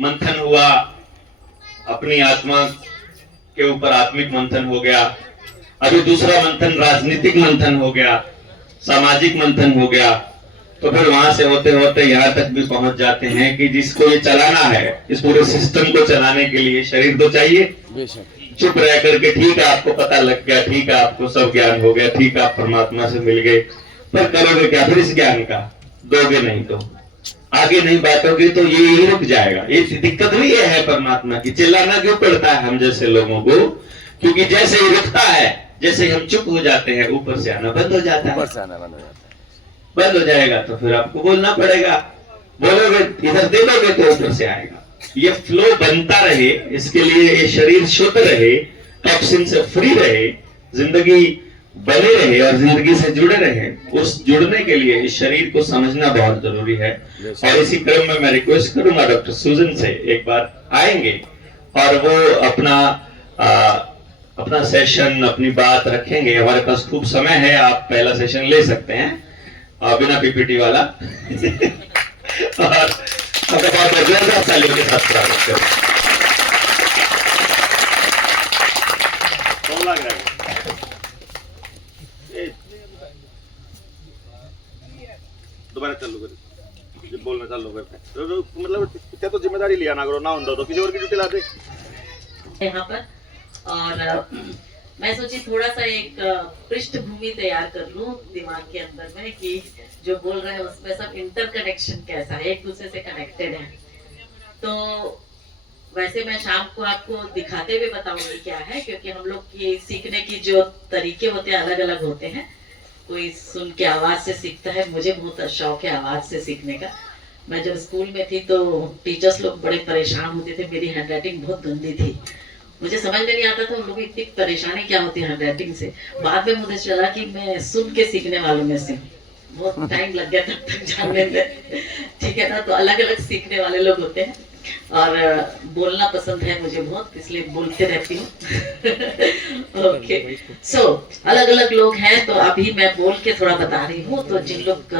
मंथन हुआ, अपनी आत्मा के ऊपर आत्मिक मंथन हो गया। अभी दूसरा मंथन राजनीतिक मंथन हो गया, सामाजिक मंथन हो गया। तो फिर वहां से होते होते यहाँ तक भी पहुंच जाते हैं कि जिसको ये चलाना है, इस पूरे सिस्टम को चलाने के लिए शरीर तो चाहिए। चुप रह करके ठीक है आपको पता लग गया, ठीक है आपको सब ज्ञान हो गया, ठीक है आप परमात्मा से मिल गए, पर करोगे क्या फिर इस ज्ञान का? दोगे नहीं तो आगे नहीं बांटोगे तो ये ही रुक जाएगा। ये दिक्कत भी ये है परमात्मा की। चिल्लाना क्यों पड़ता है हम जैसे लोगों को? क्योंकि जैसे ही रुकता है, जैसे ही हम चुप हो जाते हैं, ऊपर से आना बंद हो जाता है। बंद हो जाएगा तो फिर आपको बोलना पड़ेगा। बोलोगे इधर दे दोगे तो ऊपर से आएगा। ये फ्लो बनता रहे, इसके लिए ये शरीर शुद्ध रहे, टॉक्सिन से फ्री रहे, जिंदगी बने रहे और जिंदगी से जुड़े रहे। उस जुड़ने के लिए इस शरीर को समझना बहुत जरूरी है। और इसी क्रम में मैं रिक्वेस्ट करूंगा डॉक्टर सुजन से, एक बार आएंगे और वो अपना सेशन, अपनी बात रखेंगे। हमारे पास खूब समय है, आप पहला सेशन ले सकते हैं बिना पीपीटी वाला। और जोरदार तालियों के साथ स्वागत करें। दोबारा चालू कर, बोलना चालू करते हैं। मतलब क्या तो जिम्मेदारी लिया ना करो, ना होता तो किसी और की ड्यूटी लाते यहाँ पर। और मैं सोची थोड़ा सा एक पृष्ठभूमि तैयार कर लूं दिमाग के अंदर में कि जो बोल रहे हैं उसमें सब इंटरकनेक्शन कैसा है, एक दूसरे से कनेक्टेड है। तो वैसे मैं शाम को आपको दिखाते हुए बताऊंगी क्या है, क्योंकि हम लोग की सीखने की जो तरीके होते हैं अलग अलग होते हैं। कोई सुन के आवाज से सीखता है, मुझे बहुत शौक है आवाज से सीखने का। मैं जब स्कूल में थी तो टीचर्स लोग बड़े परेशान होते थे, मेरी हैंडराइटिंग बहुत गंदी थी। मुझे समझ में नहीं आता था उन लोगों की इतनी परेशानी क्या होती है हैंडराइटिंग से। बाद में मुझे चला कि मैं सुन के सीखने वालों में से, बहुत टाइम लग गया तब तक जानने में। ठीक है ना, तो अलग अलग सीखने वाले लोग होते हैं और बोलना पसंद है मुझे बहुत, इसलिए बोलते रहती हूँ। ओके, सो अलग अलग लोग हैं तो अभी मैं बोल के थोड़ा बता रही हूँ। तो जिन लोग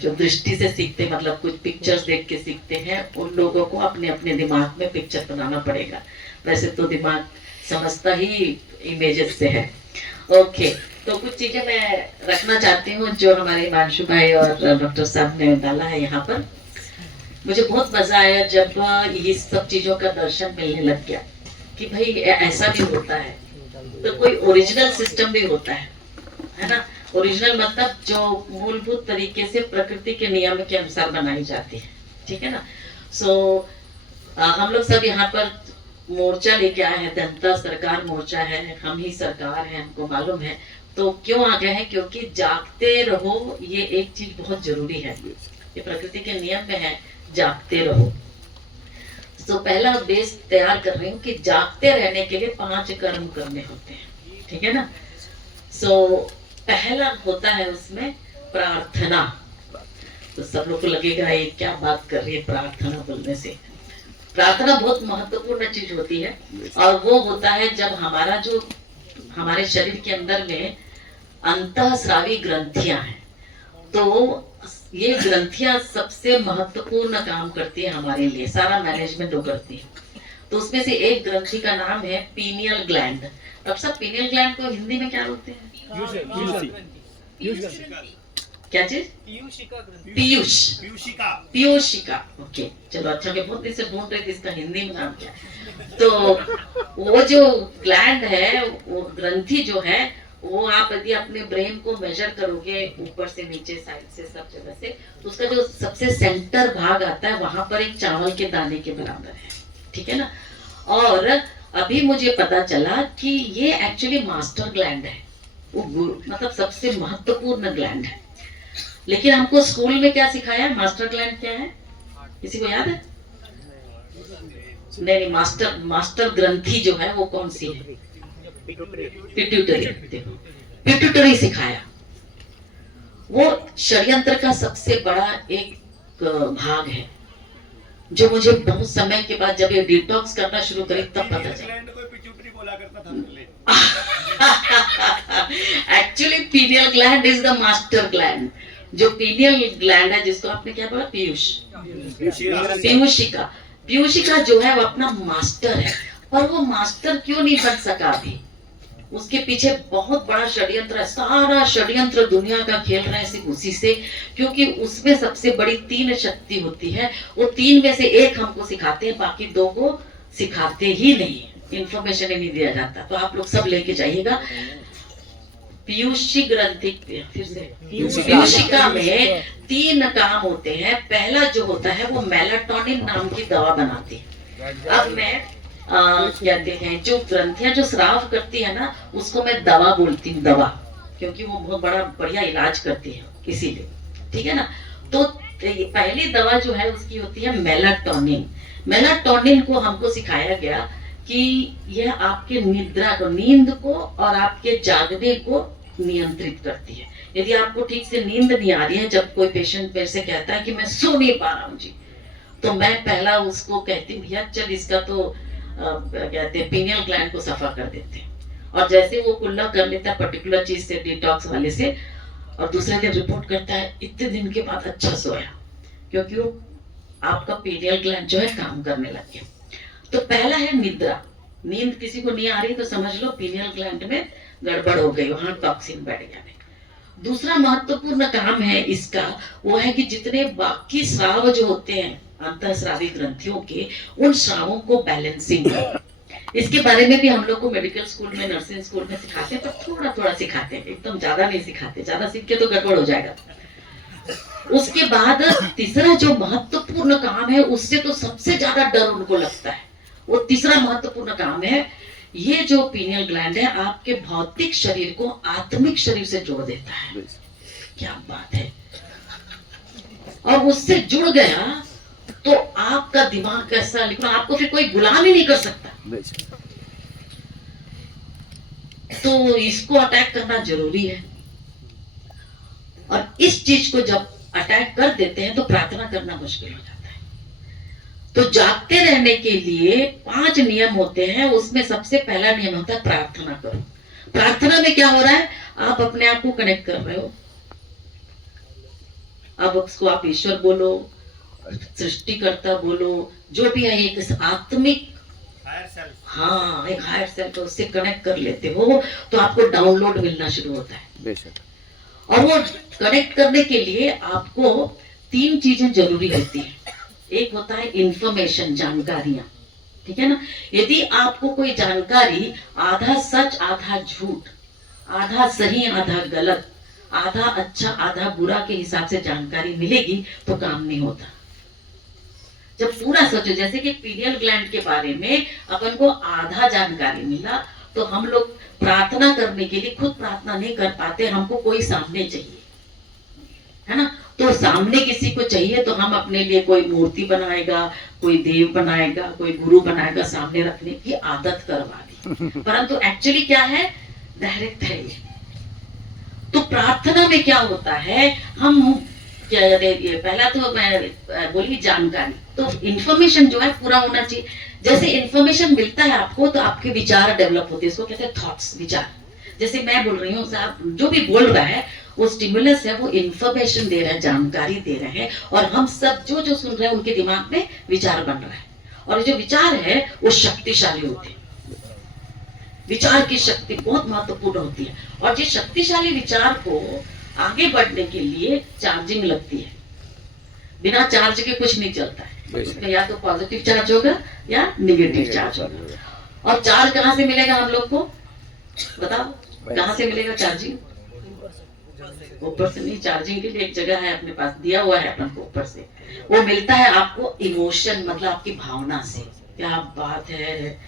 जो दृष्टि से सीखते, मतलब कुछ पिक्चर्स देख के सीखते हैं, उन लोगों को अपने अपने दिमाग में पिक्चर बनाना पड़ेगा। वैसे तो दिमाग समझता ही इमेजेस से है। ओके, तो कुछ चीजें मैं रखना चाहती हूँ जो हमारे हिमांशु भाई और डॉक्टर साहब ने डाला है यहाँ पर। मुझे बहुत मजा आया जब ये सब चीजों का दर्शन मिलने लग गया कि भाई ऐसा भी होता है। तो कोई ओरिजिनल सिस्टम भी होता है ना। ओरिजिनल मतलब जो मूलभूत तरीके से प्रकृति के नियम के अनुसार बनाई जाती है, ठीक है ना। सो हम लोग सब यहाँ पर मोर्चा लेके आए हैं, जनता सरकार मोर्चा है, हम ही सरकार है, हमको मालूम है। तो क्यों आ गए हैं? क्योंकि जागते रहो, ये एक चीज बहुत जरूरी है, ये प्रकृति के नियम में है, जागते रहो। तो पहला बेस तैयार कर रही हूँ कि जागते रहने के लिए 5 कर्म करने होते हैं, ठीक है ना। सो पहला होता है उसमें प्रार्थना। तो सब लोग को लगेगा ये क्या बात कर रही है प्रार्थना बोलने से। प्रार्थना बहुत महत्वपूर्ण चीज होती है और वो होता है जब हमारा जो हमारे शरीर के अंदर में अंतःस्रावी ग्रंथियां हैं, तो ये ग्रंथियां सबसे महत्वपूर्ण काम करती है हमारे लिए, सारा मैनेजमेंट वो करती है। तो उसमें से एक ग्रंथि का नाम है पीनियल ग्लैंड। अब सब पीनियल ग्लैंड को हिंदी में क्या बोलते हैं? क्या चीज? पीयूष, पीयूषिका। ओके, चलो अच्छा, मैं बहुत दिन से ढूंढ रही थी इसका हिंदी में नाम क्या। तो वो जो ग्लैंड है, वो ग्रंथि जो है, वो आप यदि अपने ब्रेन को मेजर करोगे ऊपर से नीचे, साइड से, सब जगह से, तो उसका जो सबसे सेंटर भाग आता है वहां पर एक चावल के दाने के बराबर है, ठीक है ना। और अभी मुझे पता चला कि ये एक्चुअली मास्टर ग्लैंड है, वो मतलब सबसे महत्वपूर्ण ग्लैंड है। लेकिन हमको स्कूल में क्या सिखाया? मास्टर ग्लैंड क्या है, किसी को याद है? नहीं, मास्टर ग्रंथि जो है वो कौन सी है? पिट्यूटरी। देखो, पिट्यूटरी सिखाया। वो षड्यंत्र का सबसे बड़ा एक भाग है, जो मुझे बहुत समय के बाद जब ये डिटॉक्स करना शुरू करी तब पता चला। Actually pineal gland is the master gland. जो पीनियल ग्लैंड है, जिसको आपने क्या बोला? पीयूष, पीयूषिका। पीयूषिका जो है वो अपना मास्टर है, पर वो मास्टर क्यों नहीं बन सका अभी? उसके पीछे बहुत बड़ा षड्यंत्र है, सारा षड्यंत्र दुनिया का खेल रहे हैं सिर्फ उसी से, क्योंकि उसमें सबसे बड़ी 3 शक्ति होती है। वो 3 में से एक हमको सिखाते हैं, बाकी 2 को सिखाते ही नहीं, इंफॉर्मेशन ही नहीं दिया जाता। तो आप लोग सब लेके जाइएगा। पीयूषी ग्रंथि, फिर से पीयूषिका में 3 काम होते हैं। पहला जो होता है वो मेलाटोनिन नाम की दवा बनाती है। अब मैं कहते हैं जो ग्रंथियां जो स्राव करती है ना, उसको मैं दवा बोलती हूँ, दवा, क्योंकि वो बहुत बड़ा बढ़िया इलाज करती है, इसीलिए, ठीक है ना। तो पहली दवा जो है उसकी होती है मेलाटोनिन। मेलाटोनिन को हमको सिखाया गया कि यह आपके निद्रा को, नींद को और आपके जागने को नियंत्रित करती है। यदि आपको ठीक से नींद नहीं आ रही है, जब कोई पेशेंट मेरे से कहता है कि मैं सो नहीं पा रहा हूँ जी, तो मैं पहला उसको कहती हूँ भैया चल इसका तो कहते हैं पीनियल ग्लैंड को सफा कर देते हैं। और जैसे वो कुल्ला कर लेता है पर्टिकुलर चीज से, डिटॉक्स वाले से, और दूसरे दिन रिपोर्ट करता है इतने दिन के बाद अच्छा सोया, क्योंकि वो आपका पीनियल ग्लैंड जो है काम करने लग गया। तो पहला है निद्रा। नींद किसी को नहीं आ रही तो समझ लो पीनियल ग्लैंड में गड़बड़ हो गई, वहां टॉक्सिन बैठ गया। दूसरा महत्वपूर्ण काम है इसका, वो है कि जितने बाकी स्राव जो होते हैं अंतःस्रावी ग्रंथियों के, उन स्रावों को बैलेंसिंग। इसके बारे में भी हम लोग को मेडिकल स्कूल में, नर्सिंग स्कूल में सिखाते हैं, पर थोड़ा थोड़ा सिखाते हैं, एकदम ज्यादा नहीं सिखाते, ज्यादा सीख के तो गड़बड़ हो जाएगा। उसके बाद तीसरा जो महत्वपूर्ण काम है, उससे तो सबसे ज्यादा डर उनको लगता है, वो तीसरा महत्वपूर्ण काम है, ये जो पीनियल ग्लैंड है आपके भौतिक शरीर को आत्मिक शरीर से जोड़ देता है। क्या बात है। और उससे जुड़ गया तो आपका दिमाग कैसा, लेकिन आपको फिर कोई गुलाम ही नहीं कर सकता। तो इसको अटैक करना जरूरी है। और इस चीज को जब अटैक कर देते हैं तो प्रार्थना करना मुश्किल हो जाता है। तो जागते रहने के लिए 5 नियम होते हैं, उसमें सबसे पहला नियम होता है प्रार्थना करो। प्रार्थना में क्या हो रहा है, आप अपने आप को कनेक्ट कर रहे हो। अब उसको आप ईश्वर बोलो, सृष्टिकर्ता बोलो, जो भी है, एक आत्मिक, हाँ एक हायर सेल्फ, उससे कनेक्ट कर लेते हो तो आपको डाउनलोड मिलना शुरू होता है। और वो कनेक्ट करने के लिए आपको 3 चीजें जरूरी होती है। एक होता है इंफॉर्मेशन, जानकारियां, ठीक है ना। यदि आपको कोई जानकारी आधा सच आधा झूठ, आधा सही आधा गलत, आधा अच्छा आधा बुरा के हिसाब से जानकारी मिलेगी तो काम नहीं होता। जब पूरा सोचो, जैसे कि पीनियल ग्लैंड के बारे में अपन को आधा जानकारी मिला, तो हम लोग प्रार्थना करने के लिए खुद प्रार्थना नहीं कर पाते, हमको कोई सामने चाहिए, है ना। तो सामने किसी को चाहिए तो हम अपने लिए कोई मूर्ति बनाएगा, कोई देव बनाएगा, कोई गुरु बनाएगा, सामने रखने की आदत करवा दी। परंतु एक्चुअली क्या है, डायरेक्ट है ये। तो प्रार्थना में क्या होता है, हम ये पहला तो मैं बोली जानकारी, तो इंफॉर्मेशन जो है पूरा होना चाहिए। जैसे इंफॉर्मेशन मिलता है आपको तो आपके विचार डेवलप होते हैं, इसको कहते हैं थॉट्स, विचार। जैसे मैं बोल रही हूँ, साहब जो भी बोल रहा है वो स्टिमुलस है, वो इंफॉर्मेशन दे रहा है, जानकारी दे रहे हैं, और हम सब जो जो सुन रहे हैं उनके दिमाग में विचार बन रहा है। और जो विचार है वो शक्तिशाली होते हैं। विचार की शक्ति बहुत महत्वपूर्ण होती है, और जिस शक्तिशाली विचार को आगे बढ़ने के लिए चार्जिंग लगती है। बिना चार्ज के कुछ नहीं चलता है, उसमें या तो पॉजिटिव चार्ज होगा या नेगेटिव चार्ज होगा। और चार्ज कहाँ से मिलेगा हम लोग को, बताओ कहाँ से मिलेगा चार्जिंग? ऊपर से नहीं, चार्जिंग के लिए एक जगह है अपने पास, दिया हुआ है अपन को ऊपर से। वो मिलता है आपको इमोशन, मतलब आपकी भावना से। क्या बात है।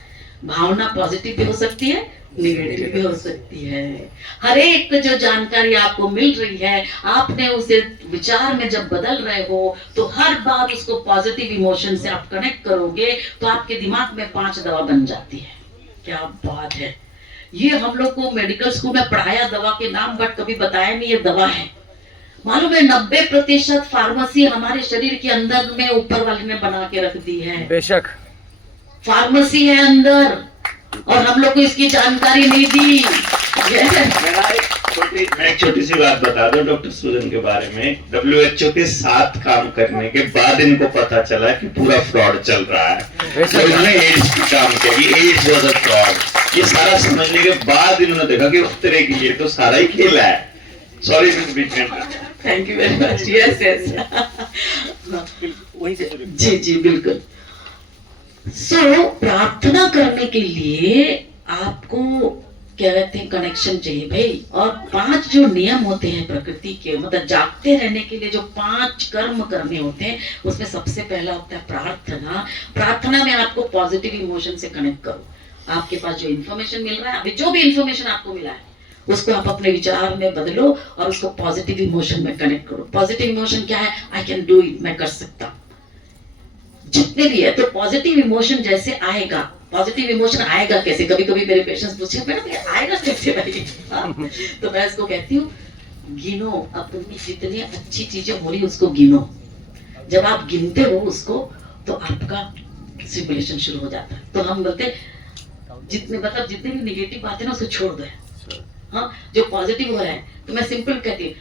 भावना पॉजिटिव भी हो सकती है, नेगेटिव भी हो सकती है। हर एक जो जानकारी आपको मिल रही है, आपने उसे विचार में जब बदल रहे हो तो हर बार उसको पॉजिटिव इमोशन से आप कनेक्ट करोगे तो आपके दिमाग में 5 दवा बन जाती है। क्या बात है। ये हम लोग को मेडिकल स्कूल में पढ़ाया दवा के नाम, बट कभी बताया नहीं ये दवा है। मालूम है 90% फार्मेसी हमारे शरीर के अंदर में ऊपर वाले ने बना के रख दी है। बेशक फार्मेसी है अंदर, और हम लोग को इसकी जानकारी नहीं दी। मैं एक छोटी सी बात बता दूं डॉक्टर सूजन के बारे में। WHO के साथ काम करने के बाद इनको पता चला कि पूरा फ्रॉड चल रहा है। तो इन्होंने एड्स की काम किया, एड्स वाज अ फ्रॉड। ये सारा समझने के बाद इन्होंने देखा कि उस तरह की ये तो सारा ही खेल है। Sorry thank you very much. Yes yes, जी जी बिल्कुल। सो प्रार्थना करने के लिए आपको क्या कहते हैं, कनेक्शन चाहिए भाई। और 5 जो नियम होते हैं प्रकृति के, मतलब जागते रहने के लिए जो 5 कर्म करने होते हैं, उसमें सबसे पहला होता है प्रार्थना। प्रार्थना में आपको पॉजिटिव इमोशन से कनेक्ट करो। आपके पास जो इन्फॉर्मेशन मिल रहा है, अभी जो भी इन्फॉर्मेशन आपको मिला है, उसको आप अपने विचार में बदलो और उसको पॉजिटिव इमोशन में कनेक्ट करो। पॉजिटिव इमोशन क्या है? आई कैन डू इट, मैं कर सकता हूं। जितने भी है तो पॉजिटिव इमोशन जैसे आएगा, पॉजिटिव इमोशन आएगा कैसे? कभी कभी मेरे पेशेंट्स पूछे मैडम ये आएगा कैसे भाई? हाँ? तो मैं इसको कहती हूँ गिनो, अपनी जितनी अच्छी चीजें हो रही उसको गिनो। जब आप गिनते हो उसको तो आपका सिमुलेशन शुरू हो जाता है। तो हम बोलते जितने मतलब जितने भी निगेटिव बातें ना उसको छोड़ दो। हाँ, जो पॉजिटिव हो रहा है तो मैं सिंपल कहती हूँ,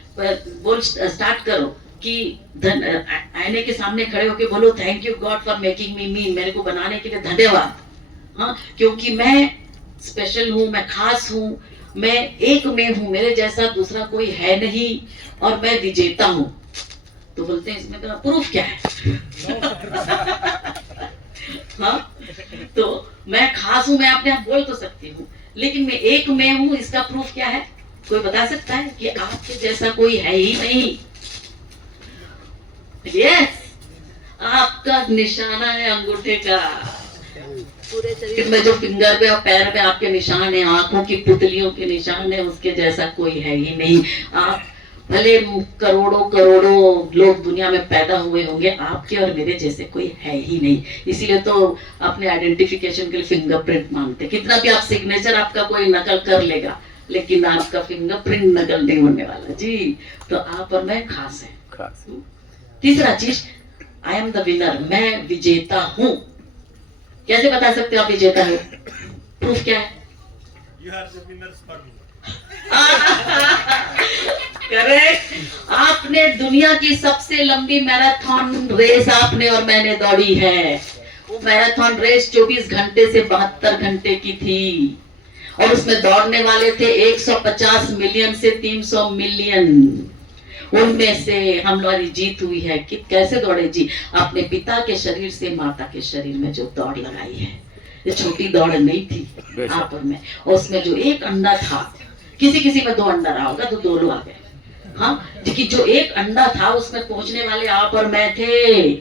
बोल स्टार्ट करो कि आईने के सामने खड़े होके बोलो thank you God for making me me, मेरे को बनाने के लिए धन्यवाद। हाँ, क्योंकि मैं स्पेशल हूँ, मैं खास हूँ, मैं एक में हूँ, मेरे जैसा दूसरा कोई है नहीं और मैं विजेता हूँ। तो बोलते हैं इसमें तो प्रूफ क्या है? हाँ, तो मैं खास हूँ, मैं अपने आप बोल तो सकती हूँ, लेकिन मैं एक में हूँ, इसका प्रूफ क्या है? कोई बता सकता है कि आपके जैसा कोई है ही नहीं? यस, आपका निशाना है अंगूठे का। पूरे शरीर में जो फिंगर पे और पैर पे आपके निशान है, आंखों की पुतलियों के निशान है, उसके जैसा कोई है ही नहीं। आप भले करोड़ों करोड़ों लोग दुनिया में पैदा हुए होंगे, आपके और मेरे जैसे कोई है ही नहीं। इसीलिए तो अपने आइडेंटिफिकेशन के लिए फिंगरप्रिंट मांगते। कितना भी आप सिग्नेचर आपका कोई नकल कर लेगा, लेकिन आपका फिंगरप्रिंट नकल नहीं होने वाला जी। तो आप और मैं खास है। तीसरा चीज, आई एम द विनर, मैं विजेता हूं। कैसे बता सकते हो आप विजेता हो? प्रूफ क्या है? You are the winners for me. Correct. आपने दुनिया की सबसे लंबी मैराथन रेस आपने और मैंने दौड़ी है। वो मैराथन रेस 24 घंटे से 72 घंटे की थी और उसमें दौड़ने वाले थे 150 मिलियन से 300 मिलियन। उनमें से हमारी जीत हुई है कि कैसे दौड़े जी? अपने पिता के शरीर से माता के शरीर में जो दौड़ लगाई है, ये छोटी दौड़ नहीं थी आप और मैं। और उसमें जो एक अंडा था, किसी किसी में 2 अंडा रहा होगा तो 2 लोग आ गए। हाँ, देखिए जो एक अंडा था उसमें पहुंचने वाले आप और मैं थे,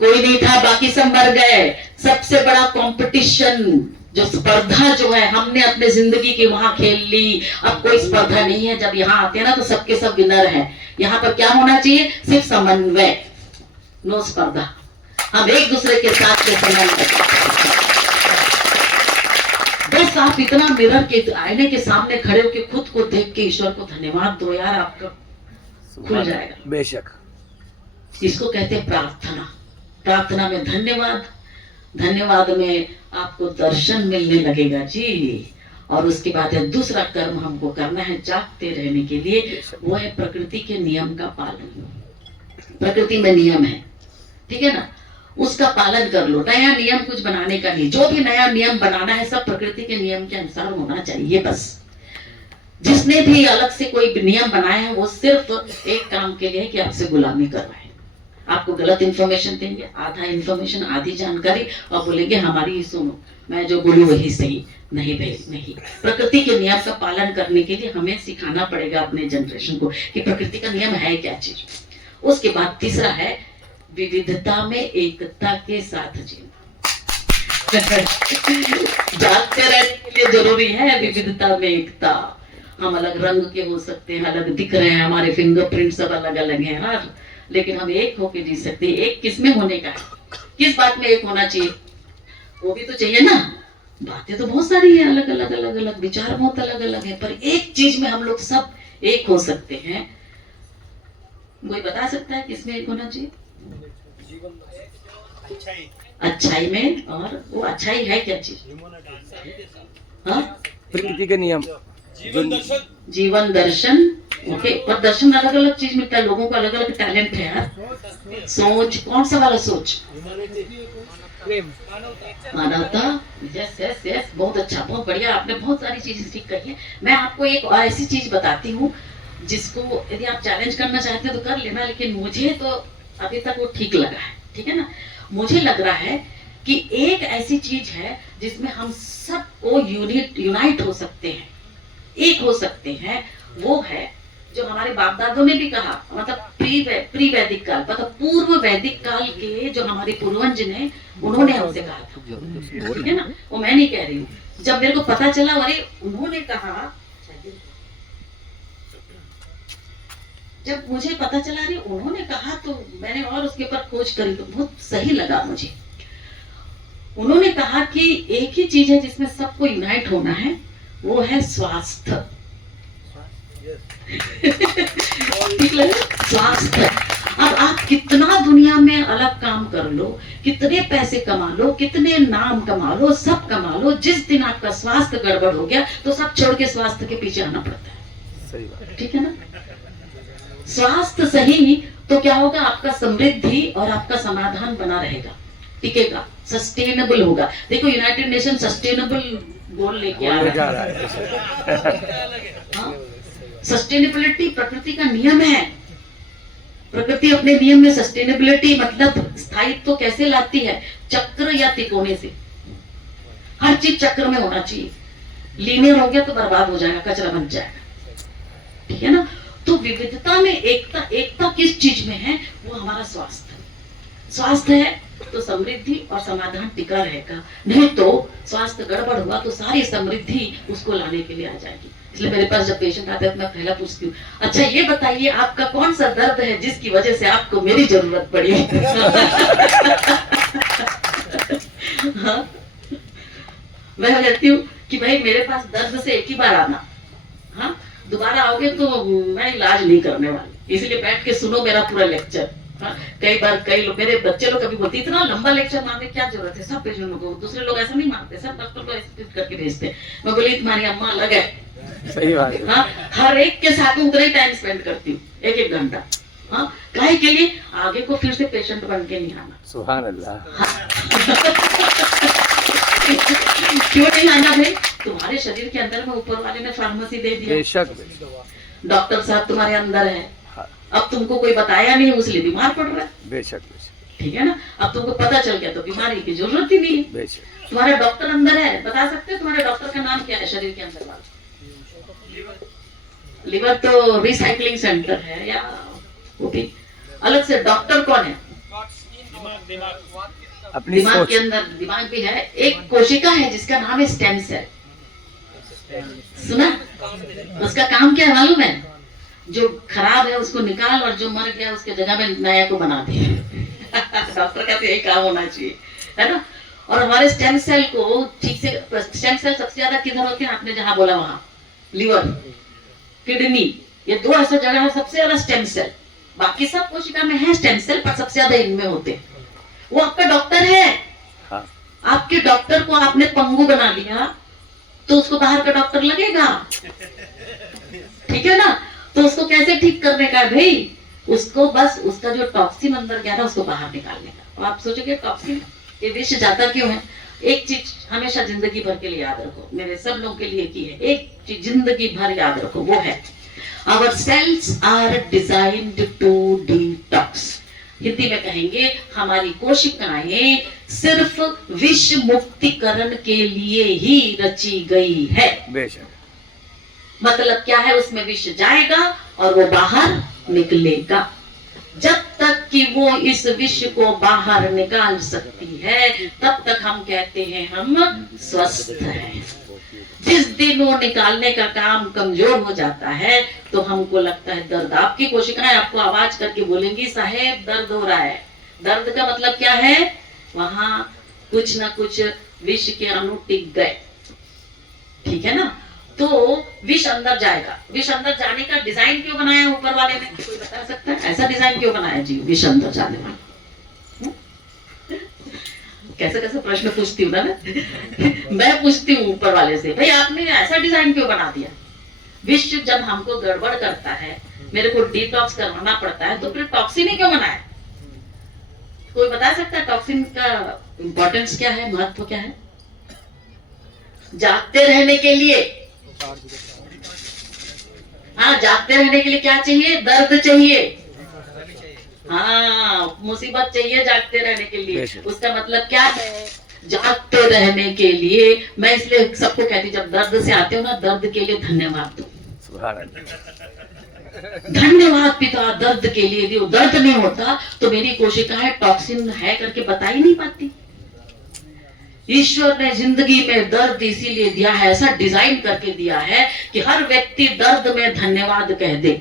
कोई नहीं था, बाकी सब मर गए। सबसे बड़ा कंपटीशन, जो स्पर्धा जो है, हमने अपने जिंदगी की वहां खेल ली। अब कोई स्पर्धा नहीं है। जब यहाँ आते हैं ना तो सबके सब विनर है। यहाँ पर क्या होना चाहिए? सिर्फ समन्वय, नो स्पर्धा। हम एक दूसरे के साथ में समन्वय। बस आप इतना मिरर के आईने के सामने खड़े होकर खुद को देख के ईश्वर को धन्यवाद दो यार, आपका खुल जाएगा। बेशक। इसको कहते हैं प्रार्थना। प्रार्थना में धन्यवाद, धन्यवाद में आपको दर्शन मिलने लगेगा जी। और उसके बाद है दूसरा कर्म हमको करना है जागते रहने के लिए, वो है प्रकृति के नियम का पालन। प्रकृति में नियम है, ठीक है ना, उसका पालन कर लो। नया नियम कुछ बनाने का नहीं। जो भी नया नियम बनाना है सब प्रकृति के नियम के अनुसार होना चाहिए। बस जिसने भी अलग से कोई नियम बनाया है वो सिर्फ एक काम के लिए कि आपसे गुलामी करवाए। आपको गलत इंफॉर्मेशन देंगे, आधा इंफॉर्मेशन, आधी जानकारी, और बोलेंगे हमारी ही सुनो, मैं जो बोलूं वही सही। नहीं भाई नहीं। प्रकृति के नियम का पालन करने के लिए हमें सिखाना पड़ेगा अपने जनरेशन को कि प्रकृति का नियम है क्या चीज। उसके बाद तीसरा है विविधता में एकता के साथ जीना। जागते रहने के लिए जरूरी है विविधता में एकता। हम अलग रंग के हो सकते हैं, अलग दिख रहे हैं, हमारे फिंगरप्रिंट सब अलग अलग हैं ना, लेकिन हम एक होके जी सकते हैं। एक किसमें होने का है? किस बात में एक होना चाहिए? वो भी तो चाहिए ना। बातें तो बहुत सारी है, अलग अलग अलग अलग विचार बहुत अलग अलग है, पर एक चीज में हम लोग सब एक हो सकते हैं। कोई बता सकता है किसमें एक होना चाहिए? अच्छाई में। और वो अच्छाई है क्या चीज? हाँ, प्रकृति के नियम। जीवन दर्शन। ओके, पर दर्शन अलग अलग चीज मिलता है, लोगों को अलग अलग टैलेंट है यार। सोच, कौन सा वाला सोच? मानवता। यस यस यस, बहुत अच्छा, बहुत बढ़िया, आपने बहुत सारी चीजें ठीक कही है। मैं आपको एक और ऐसी चीज बताती हूँ जिसको यदि आप चैलेंज करना चाहते हैं तो कर लेना, लेकिन मुझे तो अभी तक वो ठीक लगा है। ठीक है ना? मुझे लग रहा है कि एक ऐसी चीज है जिसमें हम सबको यूनाइट हो सकते हैं, एक हो सकते हैं, वो है जो हमारे बाप दादों ने भी कहा, मतलब प्री वैदिक काल, मतलब पूर्व वैदिक काल के जो हमारे पूर्वज ने, उन्होंने हमसे कहा था। ठीक है ना? वो मैं नहीं कह रही हूँ, जब मेरे को पता चला, अरे उन्होंने कहा, जब मुझे पता चला रही उन्होंने कहा, तो मैंने और उसके ऊपर खोज करी तो बहुत सही लगा मुझे। उन्होंने कहा कि एक ही चीज है जिसमें सबको यूनाइट होना है, वो है स्वास्थ्य। ठीक लगा? स्वास्थ्य। अब आप कितना दुनिया में अलग काम कर लो, कितने पैसे कमा लो, कितने नाम कमा लो, सब कमा लो, जिस दिन आपका स्वास्थ्य गड़बड़ हो गया तो सब छोड़ के स्वास्थ्य के पीछे आना पड़ता है। सही बात। ठीक है ना? स्वास्थ्य सही तो क्या होगा? आपका समृद्धि और आपका समाधान बना रहेगा, टिकेगा, सस्टेनेबल होगा। देखो यूनाइटेड नेशन सस्टेनेबल गोल लेके आ रहा है। सस्टेनेबिलिटी प्रकृति का नियम है। प्रकृति अपने नियम में सस्टेनेबिलिटी मतलब स्थायित्व तो कैसे लाती है? चक्र या तिकोने से। हर चीज चक्र में होना चाहिए। लीनियर हो गया तो बर्बाद हो जाएगा, कचरा बन जाएगा। ठीक है ना? तो विविधता में एकता। एकता किस चीज में है? वो हमारा स्वास्थ्य। स्वास्थ्य है तो समृद्धि और समाधान टिका रहेगा, नहीं तो स्वास्थ्य गड़बड़ हुआ तो सारी समृद्धि उसको लाने के लिए आ जाएगी। इसलिए मेरे पास जब पेशेंट आते हैं तो मैं पहला पूछती हूँ, अच्छा ये बताइए आपका कौन सा दर्द है जिसकी वजह से आपको मेरी जरूरत पड़ी? हाँ? मैं कहती हूँ कि भाई मेरे पास दर्द से एक ही बार आना, हाँ, दोबारा आओगे तो मैं इलाज नहीं करने वाली, इसलिए बैठ के सुनो मेरा पूरा लेक्चर। हाँ? कई बार कई लोग, मेरे बच्चे लोग कभी बोलते इतना लंबा लेक्चर मारने क्या जरूरत है, सब पेशेंट को, दूसरे लोग ऐसा नहीं मानते, सब डॉक्टर को ऐसे करके भेजते। मैं बोली तुम्हारी अम्मा अलग है। सही बात है। हाँ? हर एक के साथ उतना ही टाइम स्पेंड करती हूँ, एक एक घंटा। हाँ? काहे के लिए? आगे को फिर से पेशेंट बन के नहीं आना। सुभान अल्लाह। क्यों नहीं आना भाई? तुम्हारे शरीर के अंदर में ऊपर वाले ने फार्मेसी दे दिया। बेशक। डॉक्टर साहब तुम्हारे अंदर है, अब तुमको कोई बताया नहीं इसलिए बीमार पड़ रहा है। बेशक। ठीक है ना? अब तुमको पता चल गया तो बीमारी की जरूरत ही नहीं है। बेशक। तुम्हारा डॉक्टर अंदर है, बता सकते हो तुम्हारे डॉक्टर का नाम क्या है? शरीर के अंदर वाला लिवर तो रिसाइकलिंग सेंटर है या वो भी अलग से। डॉक्टर कौन है? अपनी दिमाग के अंदर दिमाग भी है, एक कोशिका है जिसका नाम है स्टेम सेल। सुना? उसका काम क्या है मालूम है? जो खराब है उसको निकाल और जो मर गया उसके जगह में नया को बना दे। डॉक्टर का तो यही काम होना चाहिए, है ना? और हमारे स्टेम सेल को ठीक से, स्टेम सेल सबसे ज्यादा किधर होते हैं? आपने जहां बोला वहां, लिवर, किडनी, ये दो ऐसा जगह है सबसे ज्यादा स्टेम सेल। बाकी सब कोशिका में है स्टेम सेल, पर सबसे ज्यादा इनमें होते हैं। वो आपका डॉक्टर है। हाँ। आपके डॉक्टर को आपने पंगु बना लिया तो उसको बाहर का डॉक्टर लगेगा? ठीक है ना? तो उसको कैसे ठीक करने का है भाई? उसको बस उसका जो टॉक्सिन अंदर गया ना उसको बाहर निकालने का। तो आप सोचोगे टॉक्सिन ये विष जाता क्यों है? एक चीज हमेशा जिंदगी भर के लिए याद रखो, मेरे सब लोगों के लिए की है, एक चीज जिंदगी भर याद रखो, वो है our cells are designed to detox. Hindi में कहेंगे हमारी कोशिकाएं सिर्फ विष मुक्तिकरण के लिए ही रची गई है। बेशक। मतलब क्या है? उसमें विष जाएगा और वो बाहर निकलेगा। जब तक कि वो इस विष को बाहर निकाल सकती है तब तक हम कहते हैं हम स्वस्थ हैं। जिस दिन वो निकालने का काम कमजोर हो जाता है तो हमको लगता है दर्द। आपकी कोशिकाएं आपको आवाज करके बोलेंगी साहेब दर्द हो रहा है। दर्द का मतलब क्या है? वहां कुछ ना कुछ विष के अणु टिक गए। ठीक है ना? तो विष अंदर जाएगा। विष अंदर जाने का डिजाइन क्यों बनाया ऊपर वाले ने? कोई बता सकता है ऐसा डिजाइन क्यों बनाया जी विष अंदर जाने वाला? कैसे कैसे प्रश्न पूछती हूँ ना मैं पूछती हूँ ऊपर वाले से, भाई आपने ऐसा डिजाइन क्यों बना दिया? विश्व जब हमको गड़बड़ करता है, मेरे को डिटॉक्स करवाना पड़ता है, तो फिर टॉक्सिन ही क्यों बनाए? कोई बता सकता है टॉक्सिन का इंपॉर्टेंस क्या है, महत्व क्या है? जागते रहने के लिए, हाँ जागते रहने के लिए क्या चाहिए? दर्द चाहिए, हाँ मुसीबत चाहिए जागते रहने के लिए। उसका मतलब क्या है? जागते रहने के लिए। मैं इसलिए सबको कहती, जब दर्द से आते हो ना, दर्द के लिए धन्यवाद दो, धन्यवाद पिता दर्द के लिए दियो। दर्द नहीं होता तो मेरी कोशिकाएं टॉक्सिन है करके बता ही नहीं पाती। ईश्वर ने जिंदगी में दर्द इसीलिए दिया है, ऐसा डिजाइन करके दिया है कि हर व्यक्ति दर्द में धन्यवाद कह दे।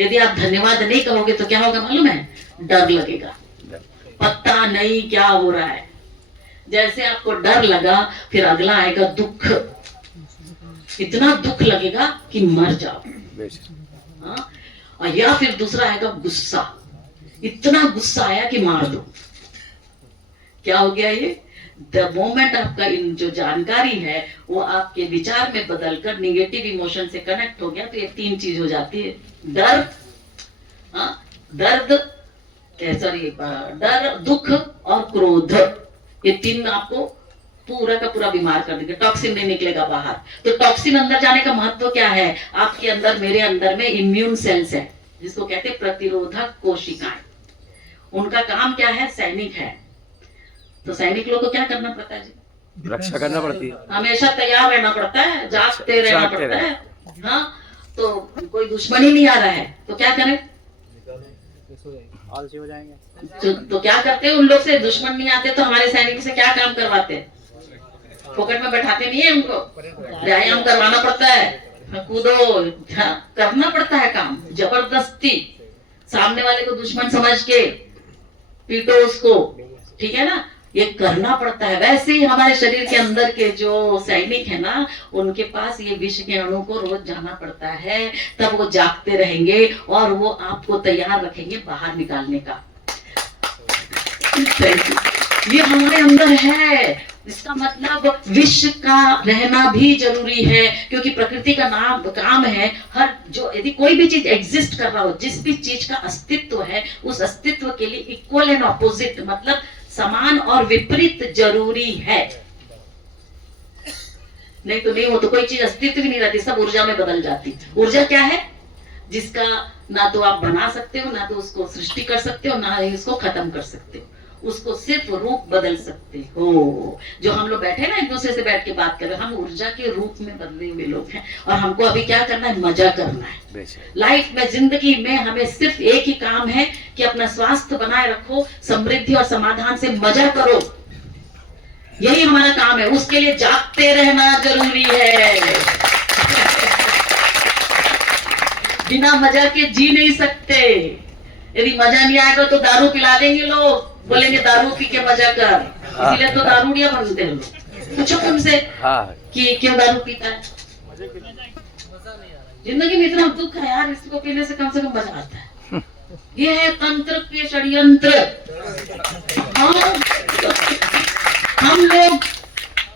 यदि आप धन्यवाद नहीं कहोगे तो क्या होगा मालूम है? डर लगेगा, पता नहीं क्या हो रहा है। जैसे आपको डर लगा, फिर अगला आएगा दुख, इतना दुख लगेगा कि मर जाओ, हाँ? और या फिर दूसरा आएगा गुस्सा, इतना गुस्सा आया कि मार दो। क्या हो गया ये? द मोमेंट आपका इन जो जानकारी है वो आपके विचार में बदलकर निगेटिव इमोशन से कनेक्ट हो गया, तो ये तीन चीज हो जाती है, डर, दर्द, सॉरी डर, दुख और क्रोध। ये तीन आपको पूरा का पूरा बीमार कर देंगे, टॉक्सिन नहीं निकलेगा बाहर। तो टॉक्सिन अंदर जाने का महत्व क्या है? आपके अंदर, मेरे अंदर में इम्यून सेल्स है, जिसको कहते हैं प्रतिरोधक कोशिकाएं। उनका काम क्या है? सैनिक है। तो सैनिक लोग को क्या करना पड़ता है जी? रक्षा करना पड़ती है, हमेशा तैयार रहना पड़ता है, जागते रहना पड़ता है, हाँ? तो कोई दुश्मन ही नहीं आ रहा है तो क्या करें? आलसी हो जाएंगे। तो क्या करते हैं? उन लोग से दुश्मन नहीं आते तो हमारे सैनिक से क्या काम करवाते हैं? पॉकेट में बैठाते नहीं है उनको, व्यायाम करवाना पड़ता है, कूदो, करना पड़ता है काम जबरदस्ती, सामने वाले को दुश्मन समझ के पीटो उसको, ठीक है ना? ये करना पड़ता है। वैसे ही हमारे शरीर के अंदर के जो सैनिक है ना, उनके पास ये विष के अणु को रोज जाना पड़ता है, तब वो जागते रहेंगे और वो आपको तैयार रखेंगे बाहर निकालने का। ये हमारे अंदर है। इसका मतलब विश्व का रहना भी जरूरी है, क्योंकि प्रकृति का नाम काम है, हर जो यदि कोई भी चीज एग्जिस्ट कर रहा हो, जिस भी चीज का अस्तित्व है, उस अस्तित्व के लिए इक्वल एंड ऑपोजिट, मतलब समान और विपरीत जरूरी है। नहीं तो नहीं हो तो कोई चीज अस्तित्व भी नहीं रहती, सब ऊर्जा में बदल जाती। ऊर्जा क्या है? जिसका ना तो आप बना सकते हो, ना तो उसको सृष्टि कर सकते हो, ना ही उसको खत्म कर सकते हो, उसको सिर्फ रूप बदल सकते हो। जो हम लोग बैठे ना एक दूसरे से बैठ के बात कर रहे हैं, हम ऊर्जा के रूप में बदले हुए लोग हैं, और हमको अभी क्या करना है? मजा करना है। लाइफ में, जिंदगी में हमें सिर्फ एक ही काम है कि अपना स्वास्थ्य बनाए रखो, समृद्धि और समाधान से मजा करो, यही हमारा काम है। उसके लिए जागते रहना जरूरी है। बिना मजा के जी नहीं सकते। यदि मजा नहीं आएगा तो दारू पिला देंगे लोग, बोलेंगे दारू पी के मजा कर, इसीलिए तो दारूडिया बनते हैं लोग। पूछो तुमसे कि क्यों दारू पीता है? जिंदगी में इतना दुख है यार, इसको पीने से कम मजा आता है। ये है तंत्र के षड्यंत्र।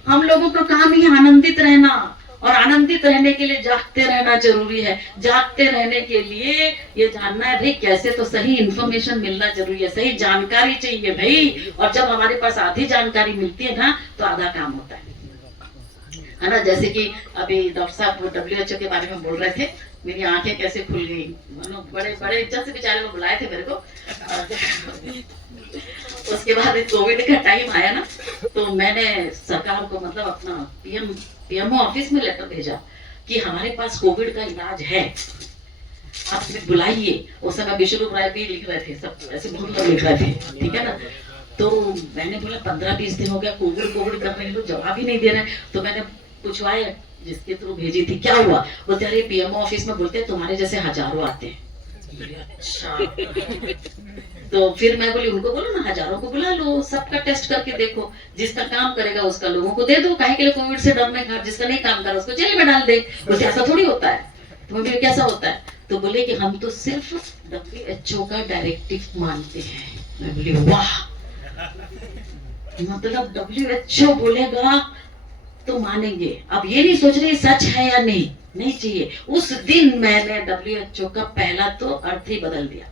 हम लोगों का काम ही आनंदित रहना, और आनंदित रहने के लिए जागते रहना जरूरी है। जागते रहने के लिए ये जानना है भाई कैसे, तो सही इंफॉर्मेशन मिलना जरूरी है, सही जानकारी चाहिए भाई। और जब हमारे पास आधी जानकारी मिलती है ना, तो आधा काम होता है ना? जैसे कि अभी डॉक्टर साहब WHO के बारे में बोल रहे थे, मेरी आंखें कैसे खुल गई, बड़े बड़े इज्जत से बेचारे को बुलाए थे मेरे को। उसके बाद कोविड का टाइम आया ना, तो मैंने सरकार को, मतलब अपना PMO ऑफिस में लेटर भेजा कि हमारे पास कोविड का इलाज है, आप हमें बुलाइए। उस समय विश्वरूप राय भी लिख रहे थे, सब ऐसे बहुत लोग लिख रहे थे, ठीक है ना? तो मैंने बोला 15-20 दिन हो गया कोविड कर रहे हैं, लोग जवाब ही नहीं दे रहे। तो मैंने पूछवाया जिसके थ्रू भेजी थी, क्या हुआ? बोलते अरे PMO ऑफिस में बोलते तुम्हारे जैसे हजारों आते हैं। अच्छा। तो फिर मैं बोली उनको बोलो ना, हजारों को बुला लो, सबका टेस्ट करके देखो, जिसका काम करेगा उसका लोगों को दे दो, काहे के लिए कोविड से डरने का, जिसका नहीं काम कर रहा उसको जेल में डाल दे। बोलते ऐसा थोड़ी होता है। तो मैं बोली कैसा होता है? तो बोले कि हम तो सिर्फ WHO का डायरेक्टिव मानते हैं। मैं बोली वाह, मतलब WHO बोलेगा तो मानेंगे। अब ये नहीं सोच रहे सच है या नहीं, नहीं चाहिए। उस दिन मैंने WHO का पहला तो अर्थ ही बदल दिया।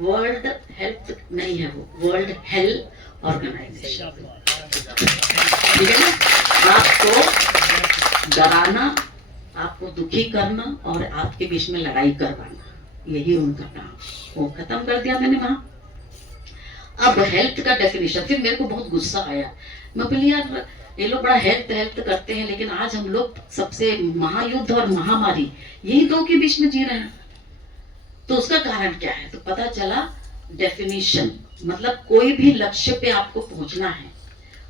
वर्ल्ड हेल्थ नहीं है, वो वर्ल्ड हेल्थ ऑर्गेनाइजेशन। ठीक है ना? आपको डराना, आपको दुखी करना और आपके बीच में लड़ाई करवाना, यही उनका काम। वो खत्म कर दिया मैंने वहां। अब हेल्थ का डेफिनेशन, फिर मेरे को बहुत गुस्सा आया। मैं बोली यार ये लोग बड़ा हेल्थ हेल्थ करते हैं, लेकिन आज हम लोग सबसे महायुद्ध और महामारी यही दो के बीच में जी रहे हैं। तो उसका कारण क्या है? तो पता चला डेफिनेशन, मतलब कोई भी लक्ष्य पे आपको पहुंचना है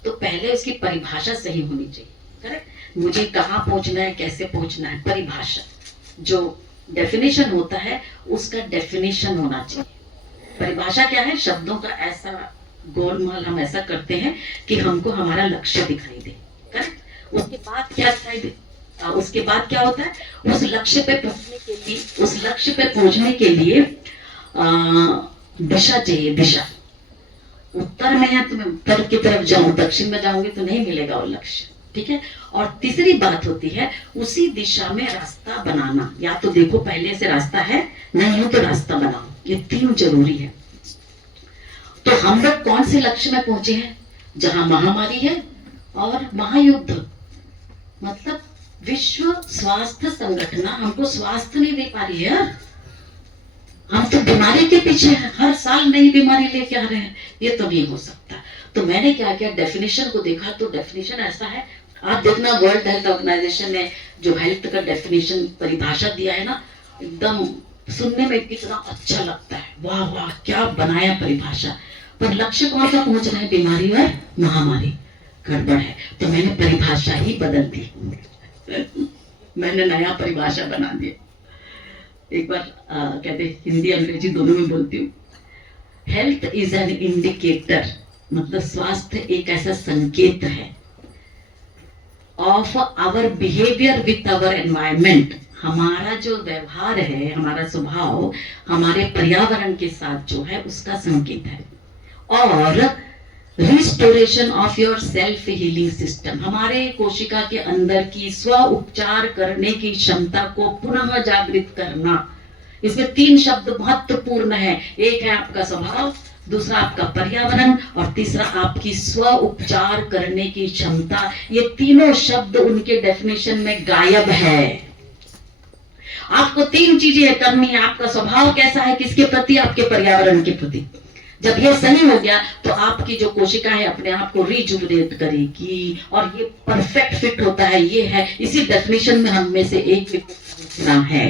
तो पहले उसकी परिभाषा सही होनी चाहिए। करेक्ट? मुझे कहाँ पहुंचना है, कैसे पहुंचना है, परिभाषा। जो डेफिनेशन होता है उसका डेफिनेशन होना चाहिए। परिभाषा क्या है? शब्दों का ऐसा गोलमाल हम ऐसा करते हैं कि हमको हमारा लक्ष्य दिखाई दे। करेक्ट? उसके बाद क्या दिखाई दे? उसके बाद क्या होता है? उस लक्ष्य पे पहुंचने के लिए, उस लक्ष्य पे पहुंचने के लिए दिशा चाहिए। दिशा उत्तर में है तो मैं उत्तर की तरफ जाऊं, दक्षिण में जाऊंगी तो नहीं मिलेगा वो लक्ष्य। ठीक है? और तीसरी बात होती है उसी दिशा में रास्ता बनाना। या तो देखो पहले से रास्ता है, नहीं हो तो रास्ता बनाओ। ये तीन जरूरी है। तो हम लोग कौन से लक्ष्य में पहुंचे हैं? जहां महामारी है और महायुद्ध, मतलब विश्व स्वास्थ्य संगठन हमको स्वास्थ्य नहीं दे पा रही है। हम तो बीमारी के पीछे हैं, हर साल नई बीमारी लेके आ रहे हैं। ये तो नहीं हो सकता। तो मैंने क्या किया, डेफिनेशन को देखा। तो डेफिनेशन ऐसा है, आप देखना वर्ल्ड हेल्थ ऑर्गेनाइजेशन ने जो हेल्थ का डेफिनेशन परिभाषा दिया है ना, एकदम सुनने में कितना अच्छा लगता है। वाह वाह क्या बनाया परिभाषा। पर लक्ष्य कौन सा पहुंच रहा है? बीमारी और महामारी। गड़बड़ है। तो मैंने परिभाषा ही बदल दी। मैंने नया परिभाषा बना दिया। एक बार कहते हिंदी अंग्रेजी दोनों में बोलती हूँ। हेल्थ इज एन इंडिकेटर, मतलब स्वास्थ्य एक ऐसा संकेत है of our behaviour with our environment. हमारा जो व्यवहार है, हमारा स्वभाव हमारे पर्यावरण के साथ जो है उसका संकेत है। और restoration of your self healing system, हमारे कोशिका के अंदर की स्व उपचार करने की क्षमता को पुनः जागृत करना। इसमें तीन शब्द महत्वपूर्ण है। एक है आपका स्वभाव, दूसरा आपका पर्यावरण और तीसरा आपकी स्व उपचार करने की क्षमता। ये तीनों शब्द उनके डेफिनेशन में गायब है। आपको तीन चीजें करनी है। आपका स्वभाव कैसा है, किसके प्रति? आपके पर्यावरण के प्रति। जब ये सही हो गया तो आपकी जो कोशिका है अपने आप को रिजुविनेट करेगी और ये परफेक्ट फिट होता है। ये है, इसी डेफिनेशन में हम में से एक है।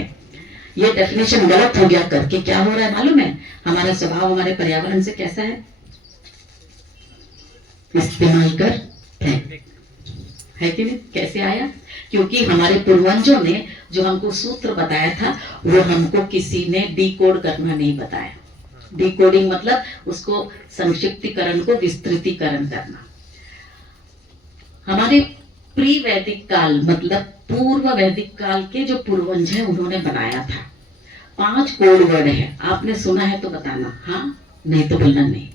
ये डेफिनेशन गलत हो गया करके क्या हो रहा है मालूम है? हमारा स्वभाव हमारे पर्यावरण से कैसा है? इस्तेमाल कर है कि नहीं? कैसे आया? क्योंकि हमारे पूर्वजों ने जो हमको सूत्र बताया था वो हमको किसी ने डिकोड करना नहीं बताया। डिकोडिंग मतलब उसको संक्षिप्तीकरण को विस्तृतीकरण करना। हमारे प्री वैदिक काल मतलब पूर्व वैदिक काल के जो पूर्वज हैं उन्होंने बनाया था। 5 कोड वर्ड है। आपने सुना है तो बताना, हाँ नहीं तो बोलना नहीं।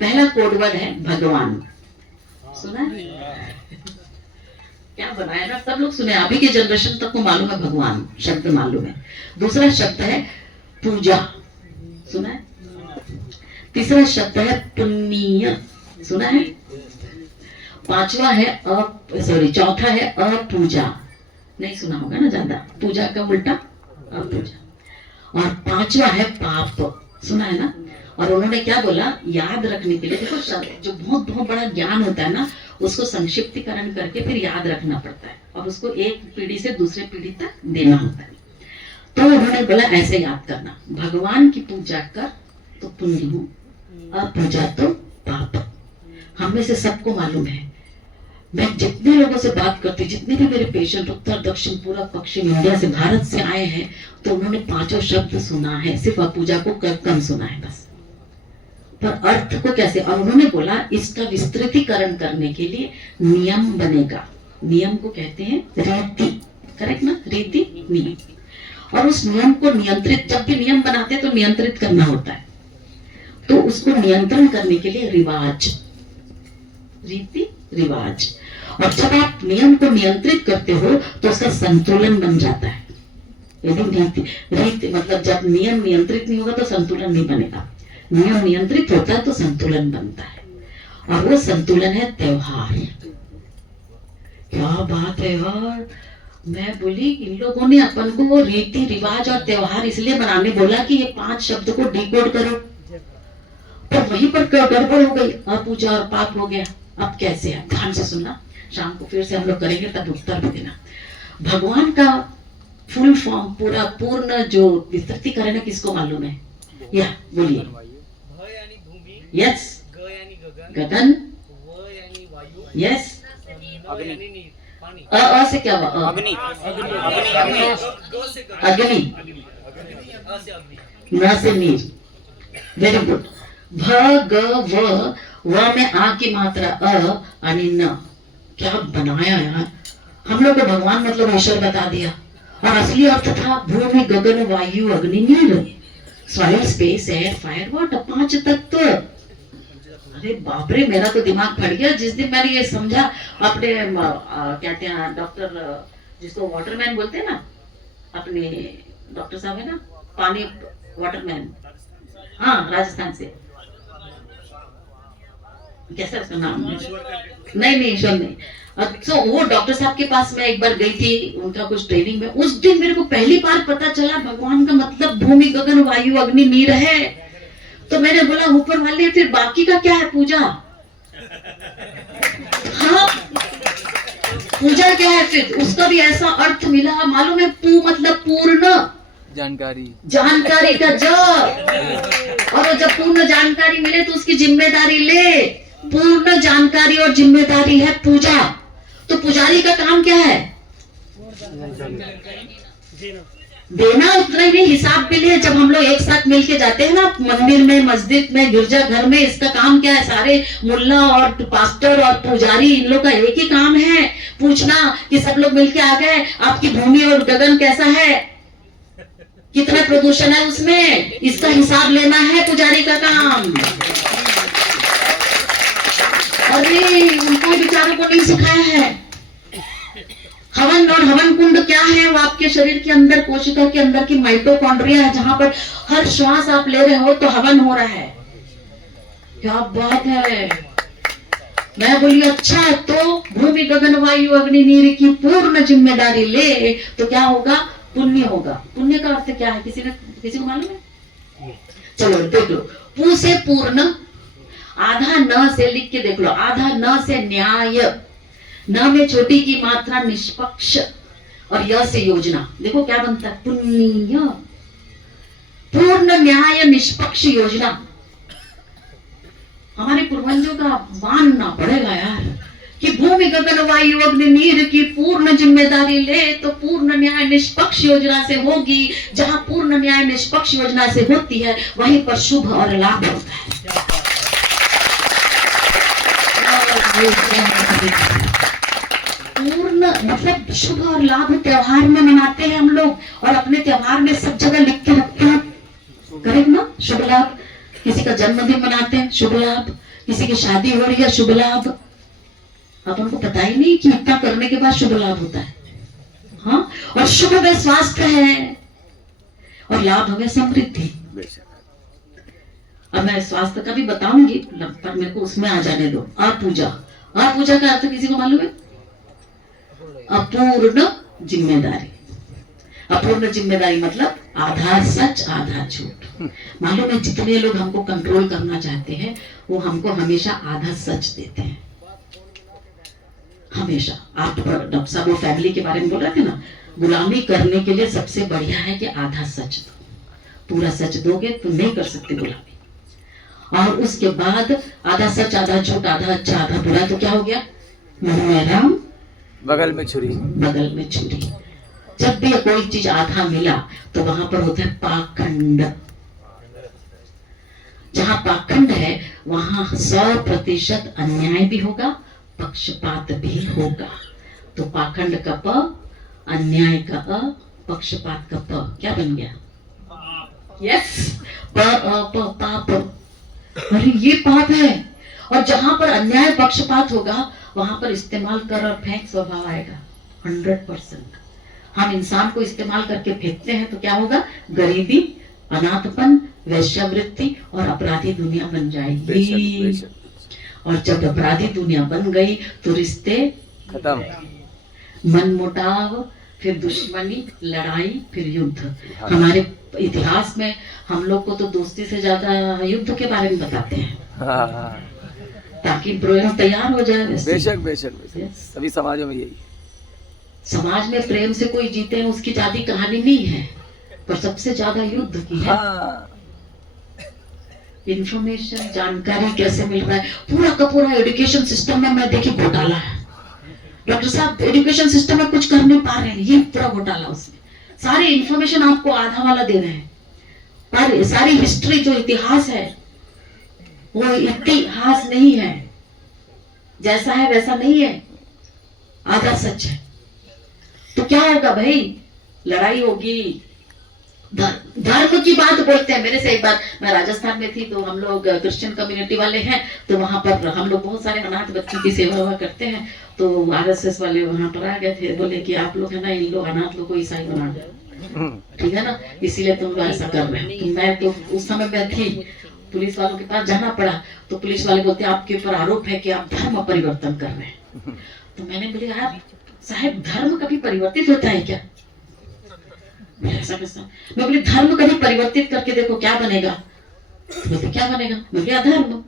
पहला कोड वर्ड है भगवान। सुना है? क्या बनाया ना, सब लोग सुने। अभी के जनरेशन तक को मालूम है भगवान शब्द मालूम है। दूसरा शब्द है पूजा, सुना है? तीसरा शब्द है पुण्य, सुना है? पांचवा है चौथा है अपूजा, नहीं सुना होगा ना ज्यादा। पूजा का उल्टा अपूजा। और पांचवा है पाप, सुना है ना? और उन्होंने क्या बोला, याद रखने के लिए, देखो जो बहुत बहुत बड़ा ज्ञान होता है ना उसको संक्षिप्तीकरण करके फिर याद रखना पड़ता है और उसको एक पीढ़ी से दूसरे पीढ़ी तक देना होता है। तो उन्होंने बोला ऐसे याद करना, भगवान की पूजा कर तो पुण्य हो, अपूजा तो पाप। हम में से सबको मालूम है। मैं जितने लोगों से बात करती, जितने भी मेरे पेशेंट उत्तर दक्षिण पूर्व पश्चिम इंडिया से भारत से आए हैं तो उन्होंने 5 शब्द सुना है, सिर्फ अपूजा को कम सुना है बस। पर अर्थ को कैसे? और उन्होंने बोला इसका विस्तृतीकरण करने के लिए नियम बनेगा। नियम को कहते हैं रीति, करेक्ट ना? रीति नियम। और उस नियम को नियंत्रित, जब भी नियम बनाते हैं तो नियंत्रित करना होता है, तो उसको नियंत्रण करने के लिए रिवाज, रीति रिवाज। और जब आप नियम को नियंत्रित करते हो तो उसका संतुलन बन जाता है। यदि रीति मतलब जब नियम नियंत्रित नहीं होगा तो संतुलन नहीं बनेगा। नियम नियंत्रित होता है तो संतुलन बनता है, और वो संतुलन है त्योहार। क्या बात है यार, मैं बोली इन लोगों ने अपन को रीति रिवाज और त्योहार इसलिए बनाने बोला कि ये 5 शब्द को डिकोड करो, पर वहीं पर गड़बड़ हो गई, अपूजा और पाप हो गया। अब कैसे है, ध्यान से सुनना, शाम को फिर से हम लोग करेंगे तब उत्तर भी देना। भगवान का फुल फॉर्म पूरा पूर्ण जो विस्तृतीकरण है किसको मालूम है? या बोलिए। यस, गगन। यस, अ से क्या हुआ? अग्नि। न से नीर। Very good. भ ग व में आ की मात्रा अ आणि न। क्या बनाया यार, हम लोग को भगवान मतलब ईश्वर बता दिया, और असली अर्थ था भूमि गगन वायु अग्नि नीर, soil space air fire water, 5 तत्व। अरे बाप रे, मेरा तो दिमाग फट गया जिस दिन मैंने ये समझा। अपने कहते हैं डॉक्टर, जिसको वाटरमैन बोलते हैं ना, अपने डॉक्टर साहब है ना, पानी वाटरमैन, हाँ राजस्थान से, कैसा उसका नाम है? नहीं ईश्वर नहीं। तो वो डॉक्टर साहब के पास मैं एक बार गई थी उनका कुछ ट्रेनिंग में। उस दिन मेरे को पहली बार पता चला भगवान का मतलब भूमि गगन वायु अग्नि नीर है। तो मैंने बोला ऊपर वाले फिर बाकी का क्या है? पूजा। हाँ, पूजा क्या है फिर? उसका भी ऐसा अर्थ मिला, मालूम है? पू मतलब पूर्ण जानकारी का ज, और जब पूर्ण जानकारी मिले तो उसकी जिम्मेदारी ले। पूर्ण जानकारी और जिम्मेदारी है पूजा। तो पुजारी का काम क्या है? देना। उतना ही नहीं, हिसाब भी ले। जब हम लोग एक साथ मिलके जाते हैं ना मंदिर में, मस्जिद में, गिरजा घर में, इसका काम क्या है? सारे मुल्ला और पास्टर और पुजारी, इन लोग का एक ही काम है, पूछना कि सब लोग मिलके आ गए, आपकी भूमि और गगन कैसा है, कितना प्रदूषण है उसमें, इसका हिसाब लेना है पुजारी का काम। अरे उनको बेचारों को नहीं सिखाया है। हवन और हवन कुंड क्या है? वो आपके शरीर के अंदर, कोशिका के अंदर की माइटोकॉन्ड्रिया है, जहां पर हर श्वास आप ले रहे हो तो हवन हो रहा है। क्या बात है। मैं बोली अच्छा, तो भूमि गगन वायु अग्नि नीर की पूर्ण जिम्मेदारी ले तो क्या होगा? पुण्य होगा। पुण्य का अर्थ क्या है? किसी को मालूम है? चलो देख लो। पू से पूर्ण, आधा न से लिख के देख लो, आधा न से न्याय, न में छोटी की मात्रा निष्पक्ष, और य से योजना। देखो क्या बनता है? पुण्य। पूर्ण न्याय निष्पक्ष योजना। हमारे पूर्वजों का मानना पड़ेगा यार कि भूमि गगन वायु अग्नि नीर की पूर्ण जिम्मेदारी ले तो पूर्ण न्याय निष्पक्ष योजना से होगी। जहां पूर्ण न्याय निष्पक्ष योजना से होती है वहीं पर शुभ और लाभ होता है। पूर्ण मतलब शुभ और लाभ त्योहार में मनाते हैं हम लोग, और अपने त्योहार में सब जगह लिख के रखते हैं, करेक्ट ना? शुभ लाभ। किसी का जन्मदिन मनाते हैं, शुभ लाभ। किसी की शादी हो रही है, शुभ लाभ। अपन को पता ही नहीं कि इतना करने के बाद शुभ लाभ होता है। हाँ, और शुभ में स्वास्थ्य है और लाभ हमें समृद्धि। अब मैं स्वास्थ्य का भी बताऊंगी, पर मेरे को उसमें आ जाने दो। अपूजा। अपूजा का अर्थ किसी को मालूम है? अपूर्ण जिम्मेदारी। अपूर्ण जिम्मेदारी मतलब आधा सच आधा झूठ। मालूम है जितने लोग हमको कंट्रोल करना चाहते हैं वो हमको हमेशा आधा सच देते हैं, हमेशा। आप डॉक्टर साहब वो फैमिली के बारे में बोल रहे थे ना, गुलामी करने के लिए सबसे बढ़िया है कि आधा सच दो। पूरा सच दोगे तो नहीं कर सकते गुलामी। और उसके बाद आधा सच आधा झूठ, आधा अच्छा आधा बुरा, तो क्या हो गया? मुंह में राम बगल में छुरी। बगल में छुरी। जब भी कोई चीज आधा मिला तो वहां पर होता है पाखंड। जहां पाखंड है वहां 100% अन्याय भी होगा, पक्षपात भी होगा। तो पाखंड का प, अन्याय का अ, पक्षपात का प, क्या बन गया? यस, प अ प पाप। अरे ये पाप है। और जहां पर अन्याय पक्षपात होगा वहां पर इस्तेमाल कर और फेंक स्वभाव आएगा 100%। हम इंसान को इस्तेमाल करके फेंकते हैं तो क्या होगा? गरीबी, अनाथपन, वेश्यावृत्ति और अपराधी दुनिया बन बेशक जाएगी। बेशक और जब अपराधी दुनिया बन गई तो रिश्ते खत्म। मनमुटाव, फिर दुश्मनी, लड़ाई, फिर युद्ध। हाँ। हमारे इतिहास में हम लोग को तो दोस्ती से ज्यादा युद्ध के बारे में बताते हैं, हाँ हाँ ताकि प्रेम तैयार हो जाए। वैसे बेशक बेशक बेशक Yes. सभी समाजों में यही। समाज में प्रेम से कोई जीते हैं उसकी ज्यादा कहानी नहीं है, पर सबसे ज्यादा युद्ध की है। हाँ इंफॉर्मेशन, जानकारी कैसे मिल रहा है, पूरा का पूरा एजुकेशन सिस्टम में मैं देखी घोटाला है। डॉक्टर साहब एजुकेशन सिस्टम में कुछ कर नहीं पा रहे हैं, ये पूरा घोटाला उसमें। सारी इंफॉर्मेशन आपको आधा वाला दे रहे हैं, पर सारी हिस्ट्री जो इतिहास है वो इतिहास नहीं है, जैसा है वैसा नहीं है, आधा सच है। तो क्या होगा भाई? लड़ाई होगी। धर्म की बात बोलते हैं। मेरे से एक बार, मैं राजस्थान में थी तो हम लोग क्रिश्चियन कम्युनिटी वाले हैं, तो वहां पर हम लोग बहुत सारे अनाथ बच्चों की सेवा हुआ करते हैं। तो आरएसएस वाले वहां पर आ गए थे, बोले कि आप लोग है ना इन लोग अनाथ लोग को ईसाई बना दो, ठीक है ना, इसीलिए तुम लोग ऐसा कर रहे हो। तो मैं तो उस समय में थी, पुलिस वालों के पास जाना पड़ा। तो पुलिस वाले बोलते हैं आपके ऊपर आरोप है कि आप धर्म परिवर्तन कर रहे हैं। तो मैंने बोले यार साहब धर्म कभी परिवर्तित होता है क्या? ऐसा कैसा? मैं बोली धर्म कभी परिवर्तित करके देखो क्या बनेगा? तो बोलते क्या बनेगा? मैं बोली अधर्म।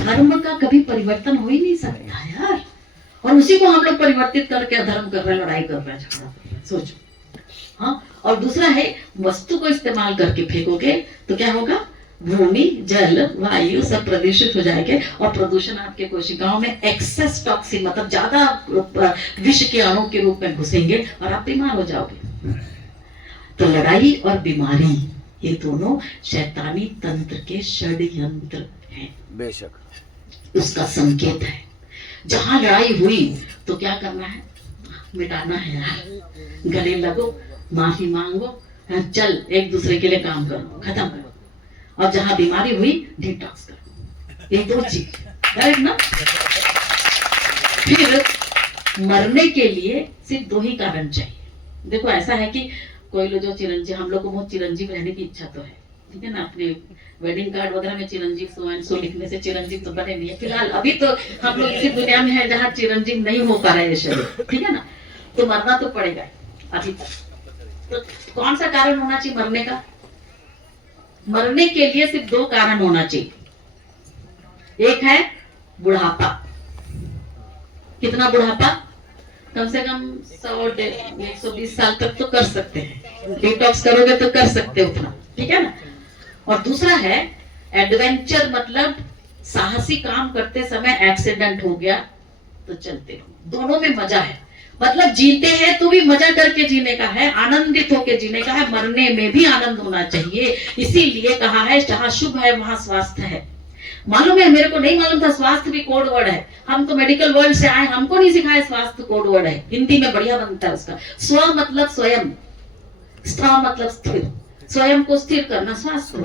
धर्म का कभी परिवर्तन हो ही नहीं सकता यार, और उसी को हम लोग परिवर्तित करके अधर्म कर रहे हैं, लड़ाई कर रहे हैं, झगड़ा कर रहे हैं। सोचो। हाँ, और दूसरा है वस्तु को इस्तेमाल करके फेंकोगे तो क्या होगा? भूमि, जल, वायु सब प्रदूषित हो जाएंगे, और प्रदूषण आपके कोशिकाओं में एक्सेस टॉक्सिन मतलब ज्यादा विष के अणु के रूप में घुसेंगे और आप बीमार हो जाओगे। तो लड़ाई और बीमारी ये दोनों शैतानी तंत्र के षड्यंत्र हैं, बेशक उसका संकेत है। जहां लड़ाई हुई तो क्या करना है? मिटाना है यार। गले लगो, माफी मांगो, चल एक दूसरे के लिए काम करो, खत्म करो। और जहां बीमारी हुई डिटॉक्स करो। ये दो चीज राइट ना। फिर मरने के लिए सिर्फ दो ही कारण चाहिए। देखो ऐसा है कि कोई लोग जो चिरंजीव, हम लोग को बहुत चिरंजीव रहने की इच्छा तो है, ठीक है ना। अपने वेडिंग कार्ड वगैरह में चिरंजीव सो एंड सो लिखने से चिरंजीव तो बने नहीं है फिलहाल। अभी तो हम लोग इसी दुनिया में है जहाँ चिरंजीव नहीं हो पा रहा है शरीर, ठीक है ना। तो मरना तो पड़ेगा अभी तक। तो कौन सा कारण होना चाहिए मरने का? मरने के लिए सिर्फ दो कारण होना चाहिए। एक है बुढ़ापा। कितना बुढ़ापा? कम से कम 100-120 साल तक तो कर सकते हैं, डिटॉक्स करोगे तो कर सकते हो उतना, ठीक है ना। और दूसरा है एडवेंचर, मतलब साहसी काम करते समय एक्सीडेंट हो गया तो चलते रहो। दोनों में मजा है, मतलब जीते हैं तो भी मजा करके जीने का है, आनंदित होकर जीने का है, मरने में भी आनंद होना चाहिए। इसीलिए कहा है जहां शुभ है वहां स्वास्थ्य है। मालूम है, मेरे को नहीं मालूम था स्वास्थ्य भी कोड वर्ड है। हम तो मेडिकल वर्ल्ड से आए, हमको नहीं सिखाया स्वास्थ्य कोड वर्ड है। हिंदी में बढ़िया बनता है उसका। स्व मतलब स्वयं, स्थ मतलब स्थिर, स्वयं को स्थिर करना स्वास्थ्य।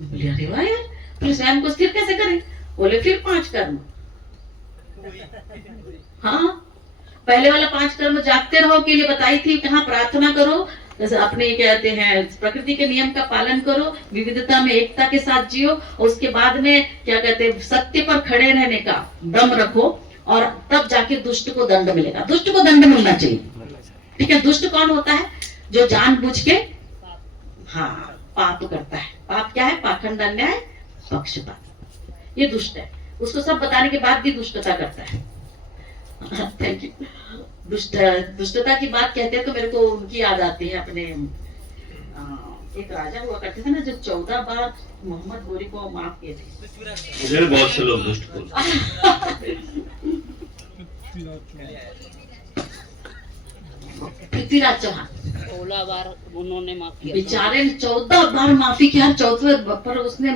बोले अरे वाह यार, फिर स्वयं को स्थिर कैसे करें? बोले फिर 5 कर्म। हाँ, पहले वाला 5 कर्म जागते रहो के लिए बताई थी। कहाँ? प्रार्थना करो, जैसे अपने कहते हैं प्रकृति के नियम का पालन करो, विविधता में एकता के साथ जियो, और उसके बाद में क्या कहते हैं सत्य पर खड़े रहने का दम रखो, और तब जाके दुष्ट को दंड मिलेगा। दुष्ट को दंड मिलना चाहिए, ठीक है। दुष्ट कौन होता है? जो जानबूझ के हाँ पाप करता है। पाप क्या है? पाखंड, अन्याय, पक्षपात, ये दुष्ट है। उसको सब बताने के बाद भी दुष्टता करता है। Thank you. दुष्टता की बात कहते हैं तो मेरे को उनकी याद आती है। अपने एक राजा हुआ करते थे ना जो 14 बार मोहम्मद गोरी को माफ किए थे। मुझे बहुत से लोग दुष्ट बोलते पृथ्वीराज चौहान 16 बार उन्होंने माफ किया। बेचारे ने 14 बार माफी किया। 14वें पर उसने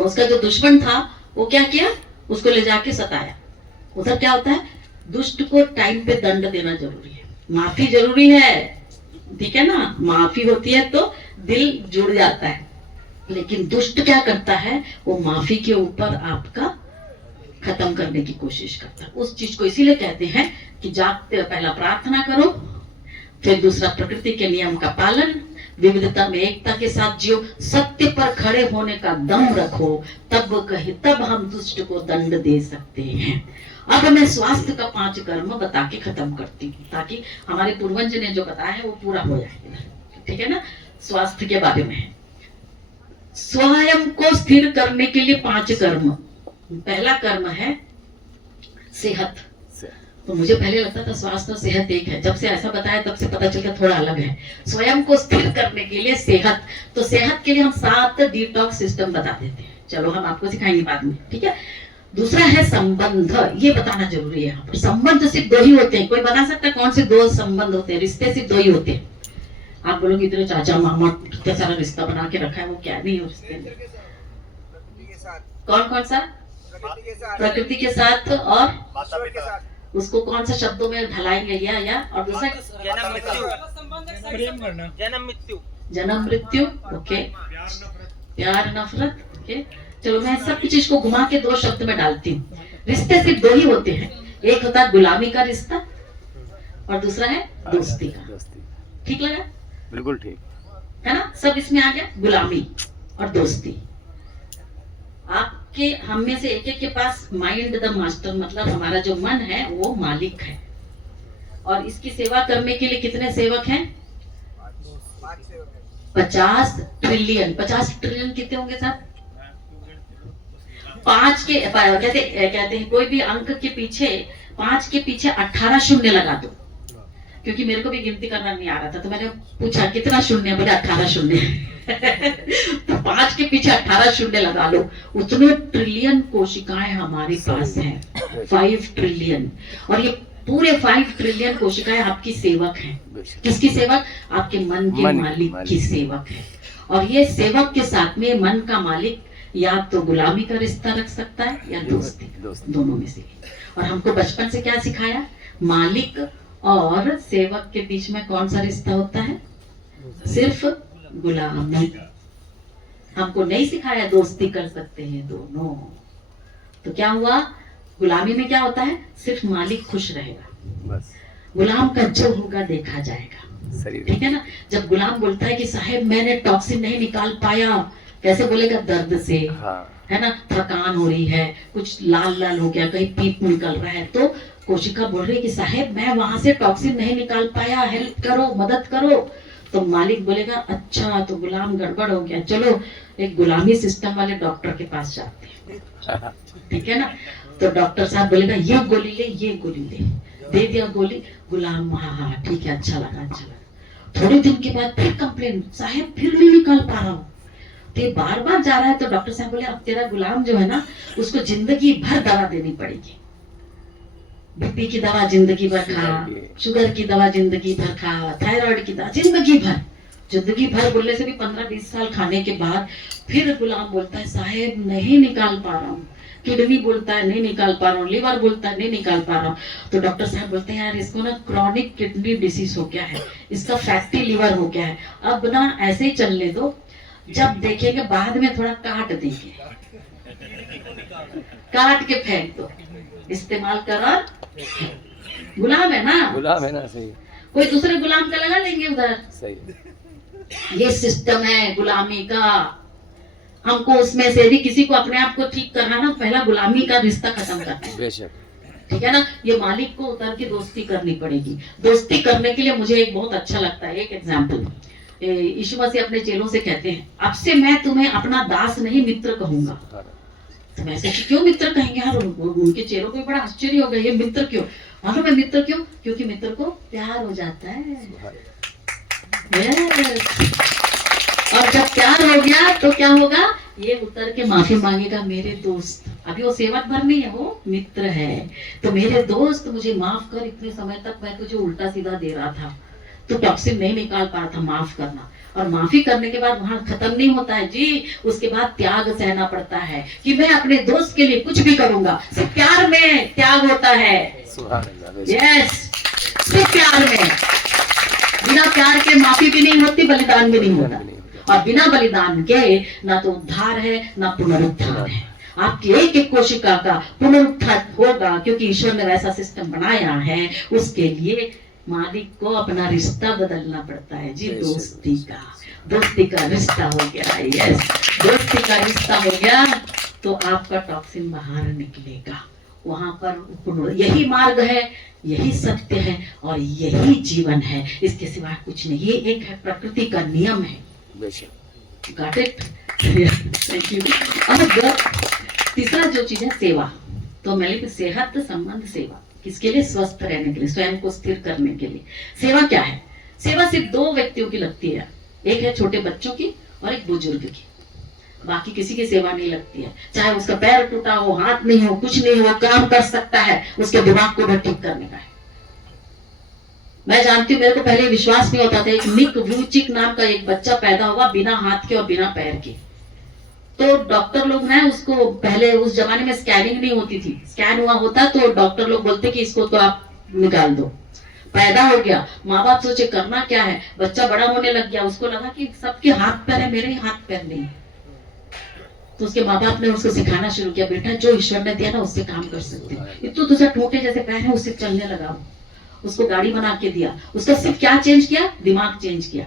उसका जो दुश्मन था वो क्या किया? उसको ले जाके सताया। उधर क्या होता है? दुष्ट को टाइम पे दंड देना जरूरी है, माफी जरूरी है, ठीक है ना। माफी होती है तो दिल जुड़ जाता है। लेकिन दुष्ट क्या करता है, वो माफी के ऊपर आपका खत्म करने की कोशिश करता है। उस चीज को इसीलिए कहते हैं कि जागते पहला प्रार्थना करो, फिर दूसरा प्रकृति के नियम का पालन, विविधता में एकता के साथ जियो, सत्य पर खड़े होने का दम रखो, तब हम दुष्ट को दंड दे सकते हैं। अब मैं स्वास्थ्य का 5 कर्म बता के खत्म करती हूँ, ताकि हमारे पूर्वज ने जो बताया है वो पूरा हो जाए। ठीक है ना। स्वास्थ्य के बारे में स्वयं को स्थिर करने के लिए 5 कर्म। पहला कर्म है सेहत। तो मुझे पहले लगता था स्वास्थ्य और सेहत एक है, जब से ऐसा बताया तब से पता चला थोड़ा अलग है। स्वयं को स्थिर करने के लिए सेहत, तो सेहत के लिए हम 7 डिटॉक्स सिस्टम बता देते हैं। चलो हम आपको सिखाएंगे बाद में, ठीक है। दूसरा है संबंध, ये बताना जरूरी है यहाँ पर। संबंध सिर्फ 2 ही होते हैं। कोई बता सकता है कौन से 2 संबंध होते हैं? रिश्ते सिर्फ 2 ही होते हैं। आप बोलोगे इतने चाचा मामा कितना सारा रिश्ता बना के रखा है, वो क्या नहीं है रिश्ते में? कौन कौन सा? प्रकृति के साथ और उसको कौन सा शब्दों में ढलाएंगे? या और दूसरा जन्म मृत्यु। ओके, प्यार नफरत। ओके, चलो मैं सब चीज को घुमा के 2 शब्द में डालती हूँ। रिश्ते सिर्फ 2 ही होते हैं, एक होता है गुलामी का रिश्ता और दूसरा है दोस्ती का। ठीक लगा? बिल्कुल ठीक है ना। सब इसमें आ गया, गुलामी और दोस्ती। आपके हम में से एक के पास माइंड द मास्टर, मतलब हमारा जो मन है वो मालिक है, और इसकी सेवा करने के लिए कितने सेवक हैं? 50 ट्रिलियन। 50 ट्रिलियन कितने होंगे साहब? 5 के कहते हैं कोई भी अंक के पीछे 5 के पीछे 18 शून्य लगा दो, क्योंकि मेरे को भी गिनती करना नहीं आ रहा था, तो मैंने पूछा कितना शून्य, बोले 18 शून्य। तो 5 के पीछे 18 शून्य लगा लो। उतने ट्रिलियन कोशिकाएं हमारे पास हैं, 5 ट्रिलियन। और ये पूरे 5 ट्रिलियन कोशिकाएं आपकी सेवक हैं। किसकी सेवक? आपके मन के मालिक की सेवक है। और ये सेवक के साथ में मन का मालिक या तो गुलामी का रिश्ता रख सकता है या दोस्ती, दोनों में से। और हमको बचपन से क्या सिखाया? मालिक और सेवक के बीच में कौन सा रिश्ता होता है? सिर्फ गुलामी। हमको नहीं सिखाया दोस्ती कर सकते हैं दोनों। तो क्या हुआ? गुलामी में क्या होता है? सिर्फ मालिक खुश रहेगा, बस गुलाम का जो होगा देखा जाएगा। ठीक है ना। जब गुलाम बोलता है कि साहब मैंने टॉक्सिन नहीं निकाल पाया, कैसे बोलेगा? दर्द से। हाँ। है ना, थकान हो रही है, कुछ लाल लाल हो गया, कहीं पीप निकल रहा है, तो कोशिका बोल रही है कि साहब मैं वहां से टॉक्सिन नहीं निकाल पाया, हेल्प करो, मदद करो। तो मालिक बोलेगा अच्छा तो गुलाम गड़बड़ हो गया, चलो एक गुलामी सिस्टम वाले डॉक्टर के पास जाते हैं। ठीक है ना। तो डॉक्टर साहब बोलेगा ये गोली ले, ये गोली ले, दे दिया गोली। गुलाम हाँ हाँ ठीक है, अच्छा लगा अच्छा लगा। थोड़े दिन के बाद फिर कंप्लेन, साहब फिर नहीं निकाल पा रहा हूँ। तो बार बार जा रहा है। तो डॉक्टर साहब बोले अब तेरा गुलाम जो है ना, उसको जिंदगी भर दवा देनी पड़ेगी। बीपी की दवा जिंदगी भर खा, शुगर की दवा जिंदगी भर खा, थायराइड की दवा जिंदगी भर बोलने से भी 15-20 साल खाने के बाद फिर गुलाम बोलता है साहेब नहीं निकाल पा रहा हूँ। किडनी बोलता है नहीं निकाल पा रहा हूँ, लिवर बोलता है नहीं निकाल पा रहा हूँ। तो डॉक्टर साहब बोलते हैं यार इसको ना क्रॉनिक किडनी डिसीज हो गया है, इसका फैटी लिवर हो गया है, अब ना ऐसे ही चलने दो, जब देखेंगे बाद में थोड़ा काट देंगे, काट के फेंक दो, इस्तेमाल करो। गुलाम है ना, सही। कोई दूसरे गुलाम का लगा लेंगे उधर, सही। ये सिस्टम है गुलामी का। हमको उसमें से भी किसी को अपने आप को ठीक करना ना, पहला गुलामी का रिश्ता खत्म करना है। बेशक। ठीक है ना। ये मालिक को उतर के दोस्ती करनी पड़ेगी। दोस्ती करने के लिए मुझे एक बहुत अच्छा लगता है एक एग्जाम्पल। यीशु मसीह अपने चेलों से कहते हैं अब से मैं तुम्हें अपना दास नहीं मित्र कहूंगा। तो मैं सोची क्यों मित्र कहेंगे यार? उनके चेलों को बड़ा आश्चर्य हो गया, ये मित्र क्यों? मालूम है मित्र क्यों? क्योंकि मित्र को प्यार हो जाता है। और जब प्यार हो गया तो क्या होगा? ये उतर के माफी मांगेगा, मेरे दोस्त, अभी वो सेवक भर नहीं है, वो मित्र है, तो मेरे दोस्त मुझे माफ कर, इतने समय तक मैं तुझे उल्टा सीधा दे रहा था, तो टॉक्सिन नहीं निकाल पा रहा था, माफ करना। और माफी करने के बाद वहां खत्म नहीं होता है जी, उसके बाद त्याग सहना पड़ता है कि मैं अपने दोस्त के लिए कुछ भी करूंगा। सिर्फ प्यार में त्याग होता है। यस, सिर्फ प्यार में। बिना प्यार के माफी भी नहीं होती, बलिदान भी नहीं होता। और बिना बलिदान के ना तो उद्धार है ना पुनरुत्थान है। आपकी एक एक कोशिका का पुनरुत्थान होगा, क्योंकि ईश्वर ने वैसा सिस्टम बनाया है। उसके लिए मालिक को अपना रिश्ता बदलना पड़ता है जी। दोस्ती का रिश्ता हो गया। यस, दोस्ती का रिश्ता हो गया तो आपका टॉक्सिन बाहर निकलेगा। वहां पर यही मार्ग है, यही सत्य है और यही जीवन है, इसके सिवा कुछ नहीं। ये एक है प्रकृति का नियम है। Got it? Thank you. अब तीसरा जो चीज है सेवा, तो मैंने सेहत संबंध सेवा, किसके लिए? स्वस्थ रहने के लिए, स्वयं को स्थिर करने के लिए। सेवा क्या है? सेवा सिर्फ दो व्यक्तियों की लगती है, एक है छोटे बच्चों की और एक बुजुर्ग की। बाकी किसी की सेवा नहीं लगती है। चाहे उसका पैर टूटा हो, हाथ नहीं हो, कुछ नहीं हो, काम कर सकता है, उसके दिमाग को ठीक करने का है। मैं जानती हूँ, मेरे को पहले विश्वास नहीं होता था। एक निक वुचिक नाम का एक बच्चा पैदा हुआ बिना हाथ के और बिना पैर के। तो डॉक्टर लोग हैं, उसको पहले उस जमाने में स्कैनिंग नहीं होती थी, स्कैन हुआ होता तो डॉक्टर लोग बोलते कि इसको तो आप निकाल दो। पैदा हो गया, माँ बाप सोचे करना क्या है, बच्चा बड़ा होने लग गया, उसको लगा कि सबके हाथ पैर है, मेरे हाथ पैर नहीं। तो उसके माँ बाप ने उसको सिखाना शुरू किया, बेटा जो ईश्वर ने दिया ना उससे काम कर सकते हो। इतना तुझे ठोटे जैसे पैर है, उससे चलने लगा। उसको गाड़ी बना के दिया। उसका सिर्फ क्या चेंज किया? दिमाग चेंज किया।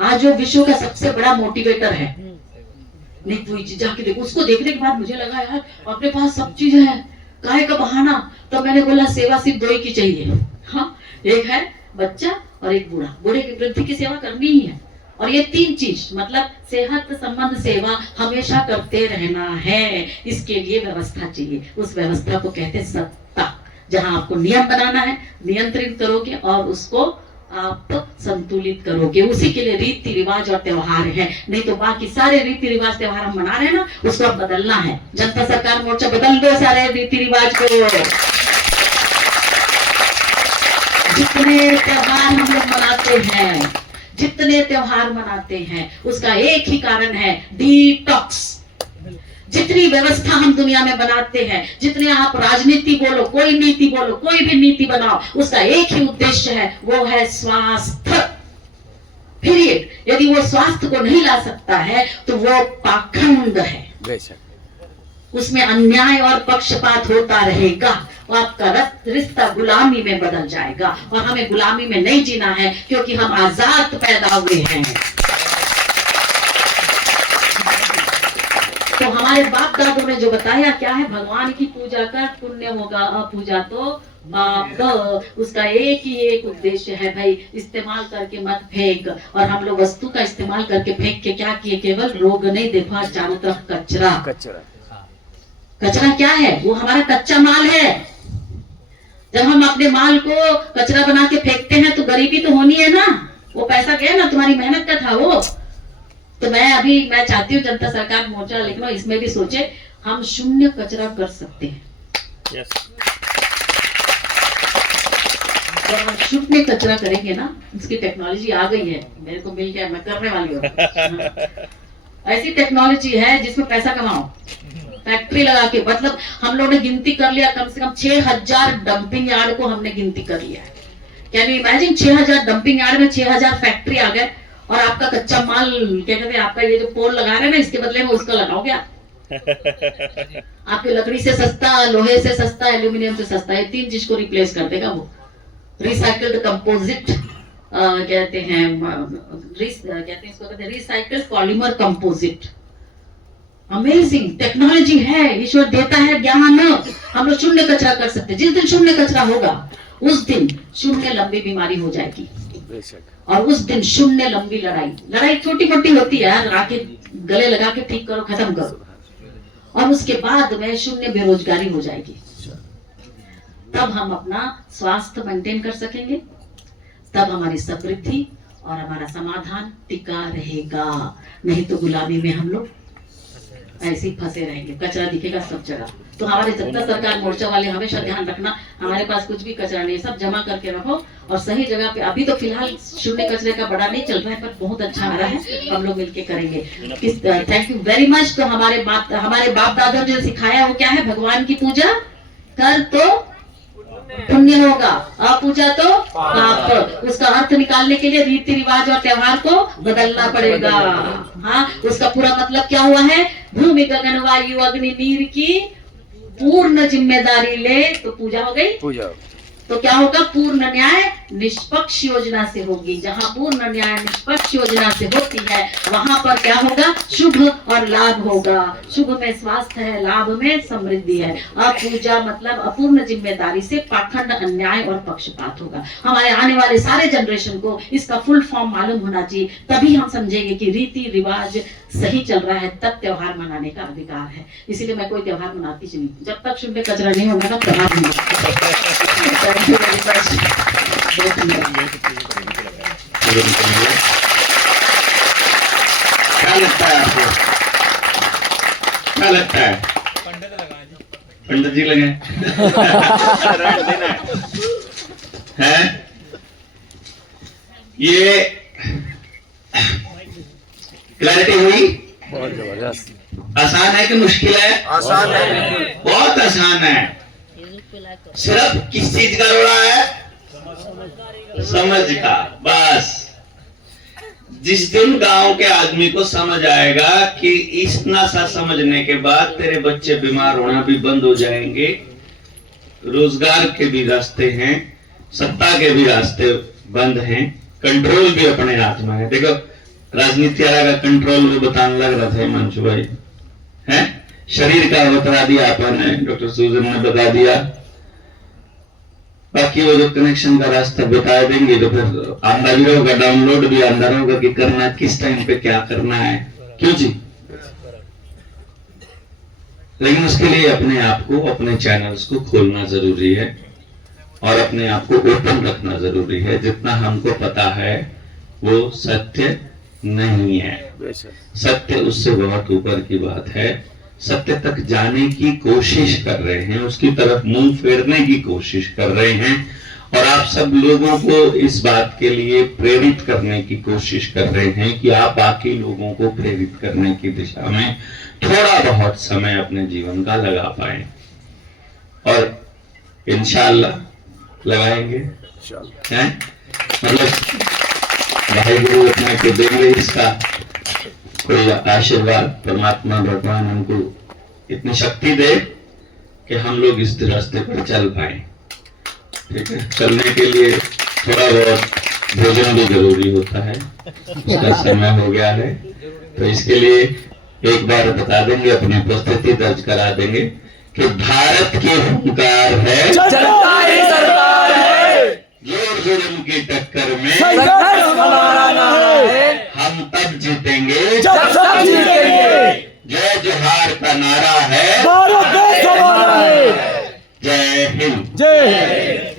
आज जो विश्व का सबसे बड़ा मोटिवेटर है, नहीं कोई चीज जाके देखो। उसको देखने के बाद मुझे लगा यार अपने पास सब चीज है, काहे का बहाना। तो मैंने बोला सेवा सिर्फ दो ही की चाहिए। हाँ, एक है बच्चा और एक बूढ़ा। बूढ़े की वृद्धि की सेवा करनी ही है। और ये तीन चीज मतलब सेहत संबंध सेवा हमेशा करते रहना है। इसके लिए व्यवस्था चाहिए। उस व्यवस्था को कहते हैं सत्ता, जहां आपको नियम बनाना है, नियंत्रित करोगे और उसको आप संतुलित करोगे। उसी के लिए रीति रिवाज और त्योहार है। नहीं तो बाकी सारे रीति रिवाज त्योहार हम मना रहे हैं ना, उसको अब बदलना है। जनता सरकार मोर्चा बदल दो सारे रीति रिवाज को। जितने त्योहार हम लोग मनाते हैं, जितने त्योहार मनाते हैं, उसका एक ही कारण है, डिटॉक्स। जितनी व्यवस्था हम दुनिया में बनाते हैं, जितने आप राजनीति बोलो, कोई नीति बोलो, कोई भी नीति बनाओ, उसका एक ही उद्देश्य है, वो है स्वास्थ्य। पीरियड। यदि वो स्वास्थ्य को नहीं ला सकता है तो वो पाखंड है। उसमें अन्याय और पक्षपात होता रहेगा और आपका रिश्ता गुलामी में बदल जाएगा। और हमें गुलामी में नहीं जीना है, क्योंकि हम आजाद पैदा हुए हैं। तो हमारे बाप दादों ने जो बताया क्या है, भगवान की पूजा कर पुण्य होगा, अपूजा तो पाप। उसका एक ही एक उद्देश्य है भाई, इस्तेमाल करके मत फेंक। और हम लोग वस्तु का इस्तेमाल करके फेंक के क्या किए? केवल रोग नहीं, देखो चारों तरफ कचरा। कचरा क्या है? वो हमारा कच्चा माल है। जब हम अपने माल को कचरा बना के फेंकते हैं तो गरीबी तो होनी है ना। वो पैसा क्या है ना, तुम्हारी मेहनत का था वो। तो मैं चाहती हूँ जनता सरकार मोर्चा लिखना, इसमें भी सोचे हम शून्य कचरा कर सकते हैं। yes. जब हम शून्य कचरा करेंगे ना, इसकी टेक्नोलॉजी आ गई है, मेरे को मिल गया, मैं करने वाली हूँ। ऐसी टेक्नोलॉजी है जिसमें पैसा कमाओ, फैक्ट्री लगा के। मतलब हम लोग ने गिनती कर लिया, कम से कम 6000 डंपिंग यार्ड को हमने गिनती कर लिया है। Can you imagine? 6000 dumping yard में 6000 फैक्ट्री आ गए। और आपका कच्चा माल क्या कहते हैं, आपका ये जो पोल लगा रहे हैं ना, इसके बदले में उसका लगाओगे आप। आपकी लकड़ी से सस्ता, लोहे से सस्ता, एल्यूमिनियम से सस्ता, ये तीन चीज को रिप्लेस कर देगा वो। रिसाइकल्ड कंपोजिट कहते हैं, इसको कहते हैं recycled polymer composite. Amazing technology है, ईश्वर देता है ज्ञान। हम लोग शून्य कचरा कर सकते। जिस दिन शून्य कचरा होगा उस दिन शून्य लंबी बीमारी हो जाएगी, और उस दिन शून्य लंबी लड़ाई छोटी मोटी होती है, आके गले लगा के ठीक करो, खत्म करो। और उसके बाद में शून्य बेरोजगारी हो जाएगी। तब हम अपना स्वास्थ्य मेंटेन कर सकेंगे, तब हमारी समृद्धि और हमारा समाधान टिका रहेगा। नहीं तो गुलामी में हम लोग ऐसे ही फंसे रहेंगे, कचरा दिखेगा सब जगह। तो हमारे जनता सरकार मोर्चा वाले हमेशा ध्यान रखना, हमारे पास कुछ भी कचरा नहीं, सब जमा करके रखो और सही जगह पे। अभी तो फिलहाल शून्य कचरे का बड़ा नहीं चल रहा है, पर बहुत अच्छा आ रहा है, हम लोग मिलके करेंगे। Thank you very much. तो हमारे बाप दादा ने जो सिखाया वो क्या है? भगवान की पूजा कर तो पुण्य होगा, अपूजा तो पाप। उसका अर्थ निकालने के लिए रीति रिवाज और त्योहार को बदलना पड़ेगा। हाँ, उसका पूरा मतलब क्या हुआ है? भूमि गगन वायु अग्नि नीर की पूर्ण जिम्मेदारी ले तो पूजा हो गई। पूजा तो क्या होगा? पूर्ण न्याय निष्पक्ष योजना से होगी। जहाँ पूर्ण न्याय निष्पक्ष योजना से होती है वहां पर क्या होगा? शुभ और लाभ होगा। शुभ में स्वास्थ्य है, लाभ में समृद्धि है। अपूजा मतलब अपूर्ण जिम्मेदारी से पाखंड, अन्याय और पक्षपात होगा। हमारे आने वाले सारे जनरेशन को इसका फुल फॉर्म मालूम होना चाहिए, तभी हम समझेंगे कि रीति रिवाज सही चल रहा है, तब त्योहार मनाने का अधिकार है। इसीलिए मैं कोई त्योहार मनाती नहीं जब तक शुभ में कचरा नहीं होगा ना, त्योहार नहीं। Thank you very much. क्या लगता है आपको? क्या लगता है? पंडित जी लगे हैं? ये क्लैरिटी हुई? बहुत जबरदस्त। आसान है कि मुश्किल है? आसान है, बहुत आसान है। सिर्फ किस चीज का रोड़ा है? समझ का। बस जिस दिन गांव के आदमी को समझ आएगा कि इतना सा समझने के बाद तेरे बच्चे बीमार होना भी बंद हो जाएंगे, रोजगार के भी रास्ते हैं, सत्ता के भी रास्ते बंद हैं, कंट्रोल भी अपने हाथ में है। देखो राजनीति वाला का कंट्रोल वो बताने लग रहा था मंशु भाई, है शरीर का बता दिया आपने, डॉक्टर सुजन ने बता दिया, बाकी वो जो कनेक्शन का रास्ता बता देंगे तो फिर आंदाज होगा, डाउनलोड भी आंदाज होगा कि करना किस टाइम पे क्या करना है। क्यों जी? लेकिन उसके लिए अपने आप को, अपने चैनल्स को खोलना जरूरी है और अपने आप को ओपन रखना जरूरी है। जितना हमको पता है वो सत्य नहीं है, सत्य उससे बहुत ऊपर की बात है। सत्य तक जाने की कोशिश कर रहे हैं, उसकी तरफ मुंह फेरने की कोशिश कर रहे हैं और आप सब लोगों को इस बात के लिए प्रेरित करने की कोशिश कर रहे हैं कि आप बाकी लोगों को प्रेरित करने की दिशा में थोड़ा बहुत समय अपने जीवन का लगा पाए और इंशाअल्लाह लगाएंगे। हैं? मतलब भाई गुरु अपने को देंगे इसका कोई आशीर्वाद, परमात्मा भगवान हमको इतनी शक्ति दे कि हम लोग इस रास्ते पर चल पाए। ठीक है, चलने के लिए थोड़ा बहुत भोजन भी जरूरी होता है, उसका समय हो गया है, तो इसके लिए एक बार बता देंगे, अपनी उपस्थिति दर्ज करा देंगे कि भारत की हुंकार है, जनता ही सरकार है, जोर जुर्म की टक्कर में संघर्ष हमारा नारा है, हम तब जीतेंगे जब सब जीतेंगे। जय जोहार का नारा है, भारत देश हमारा है। जय हिंद। जय हिंद।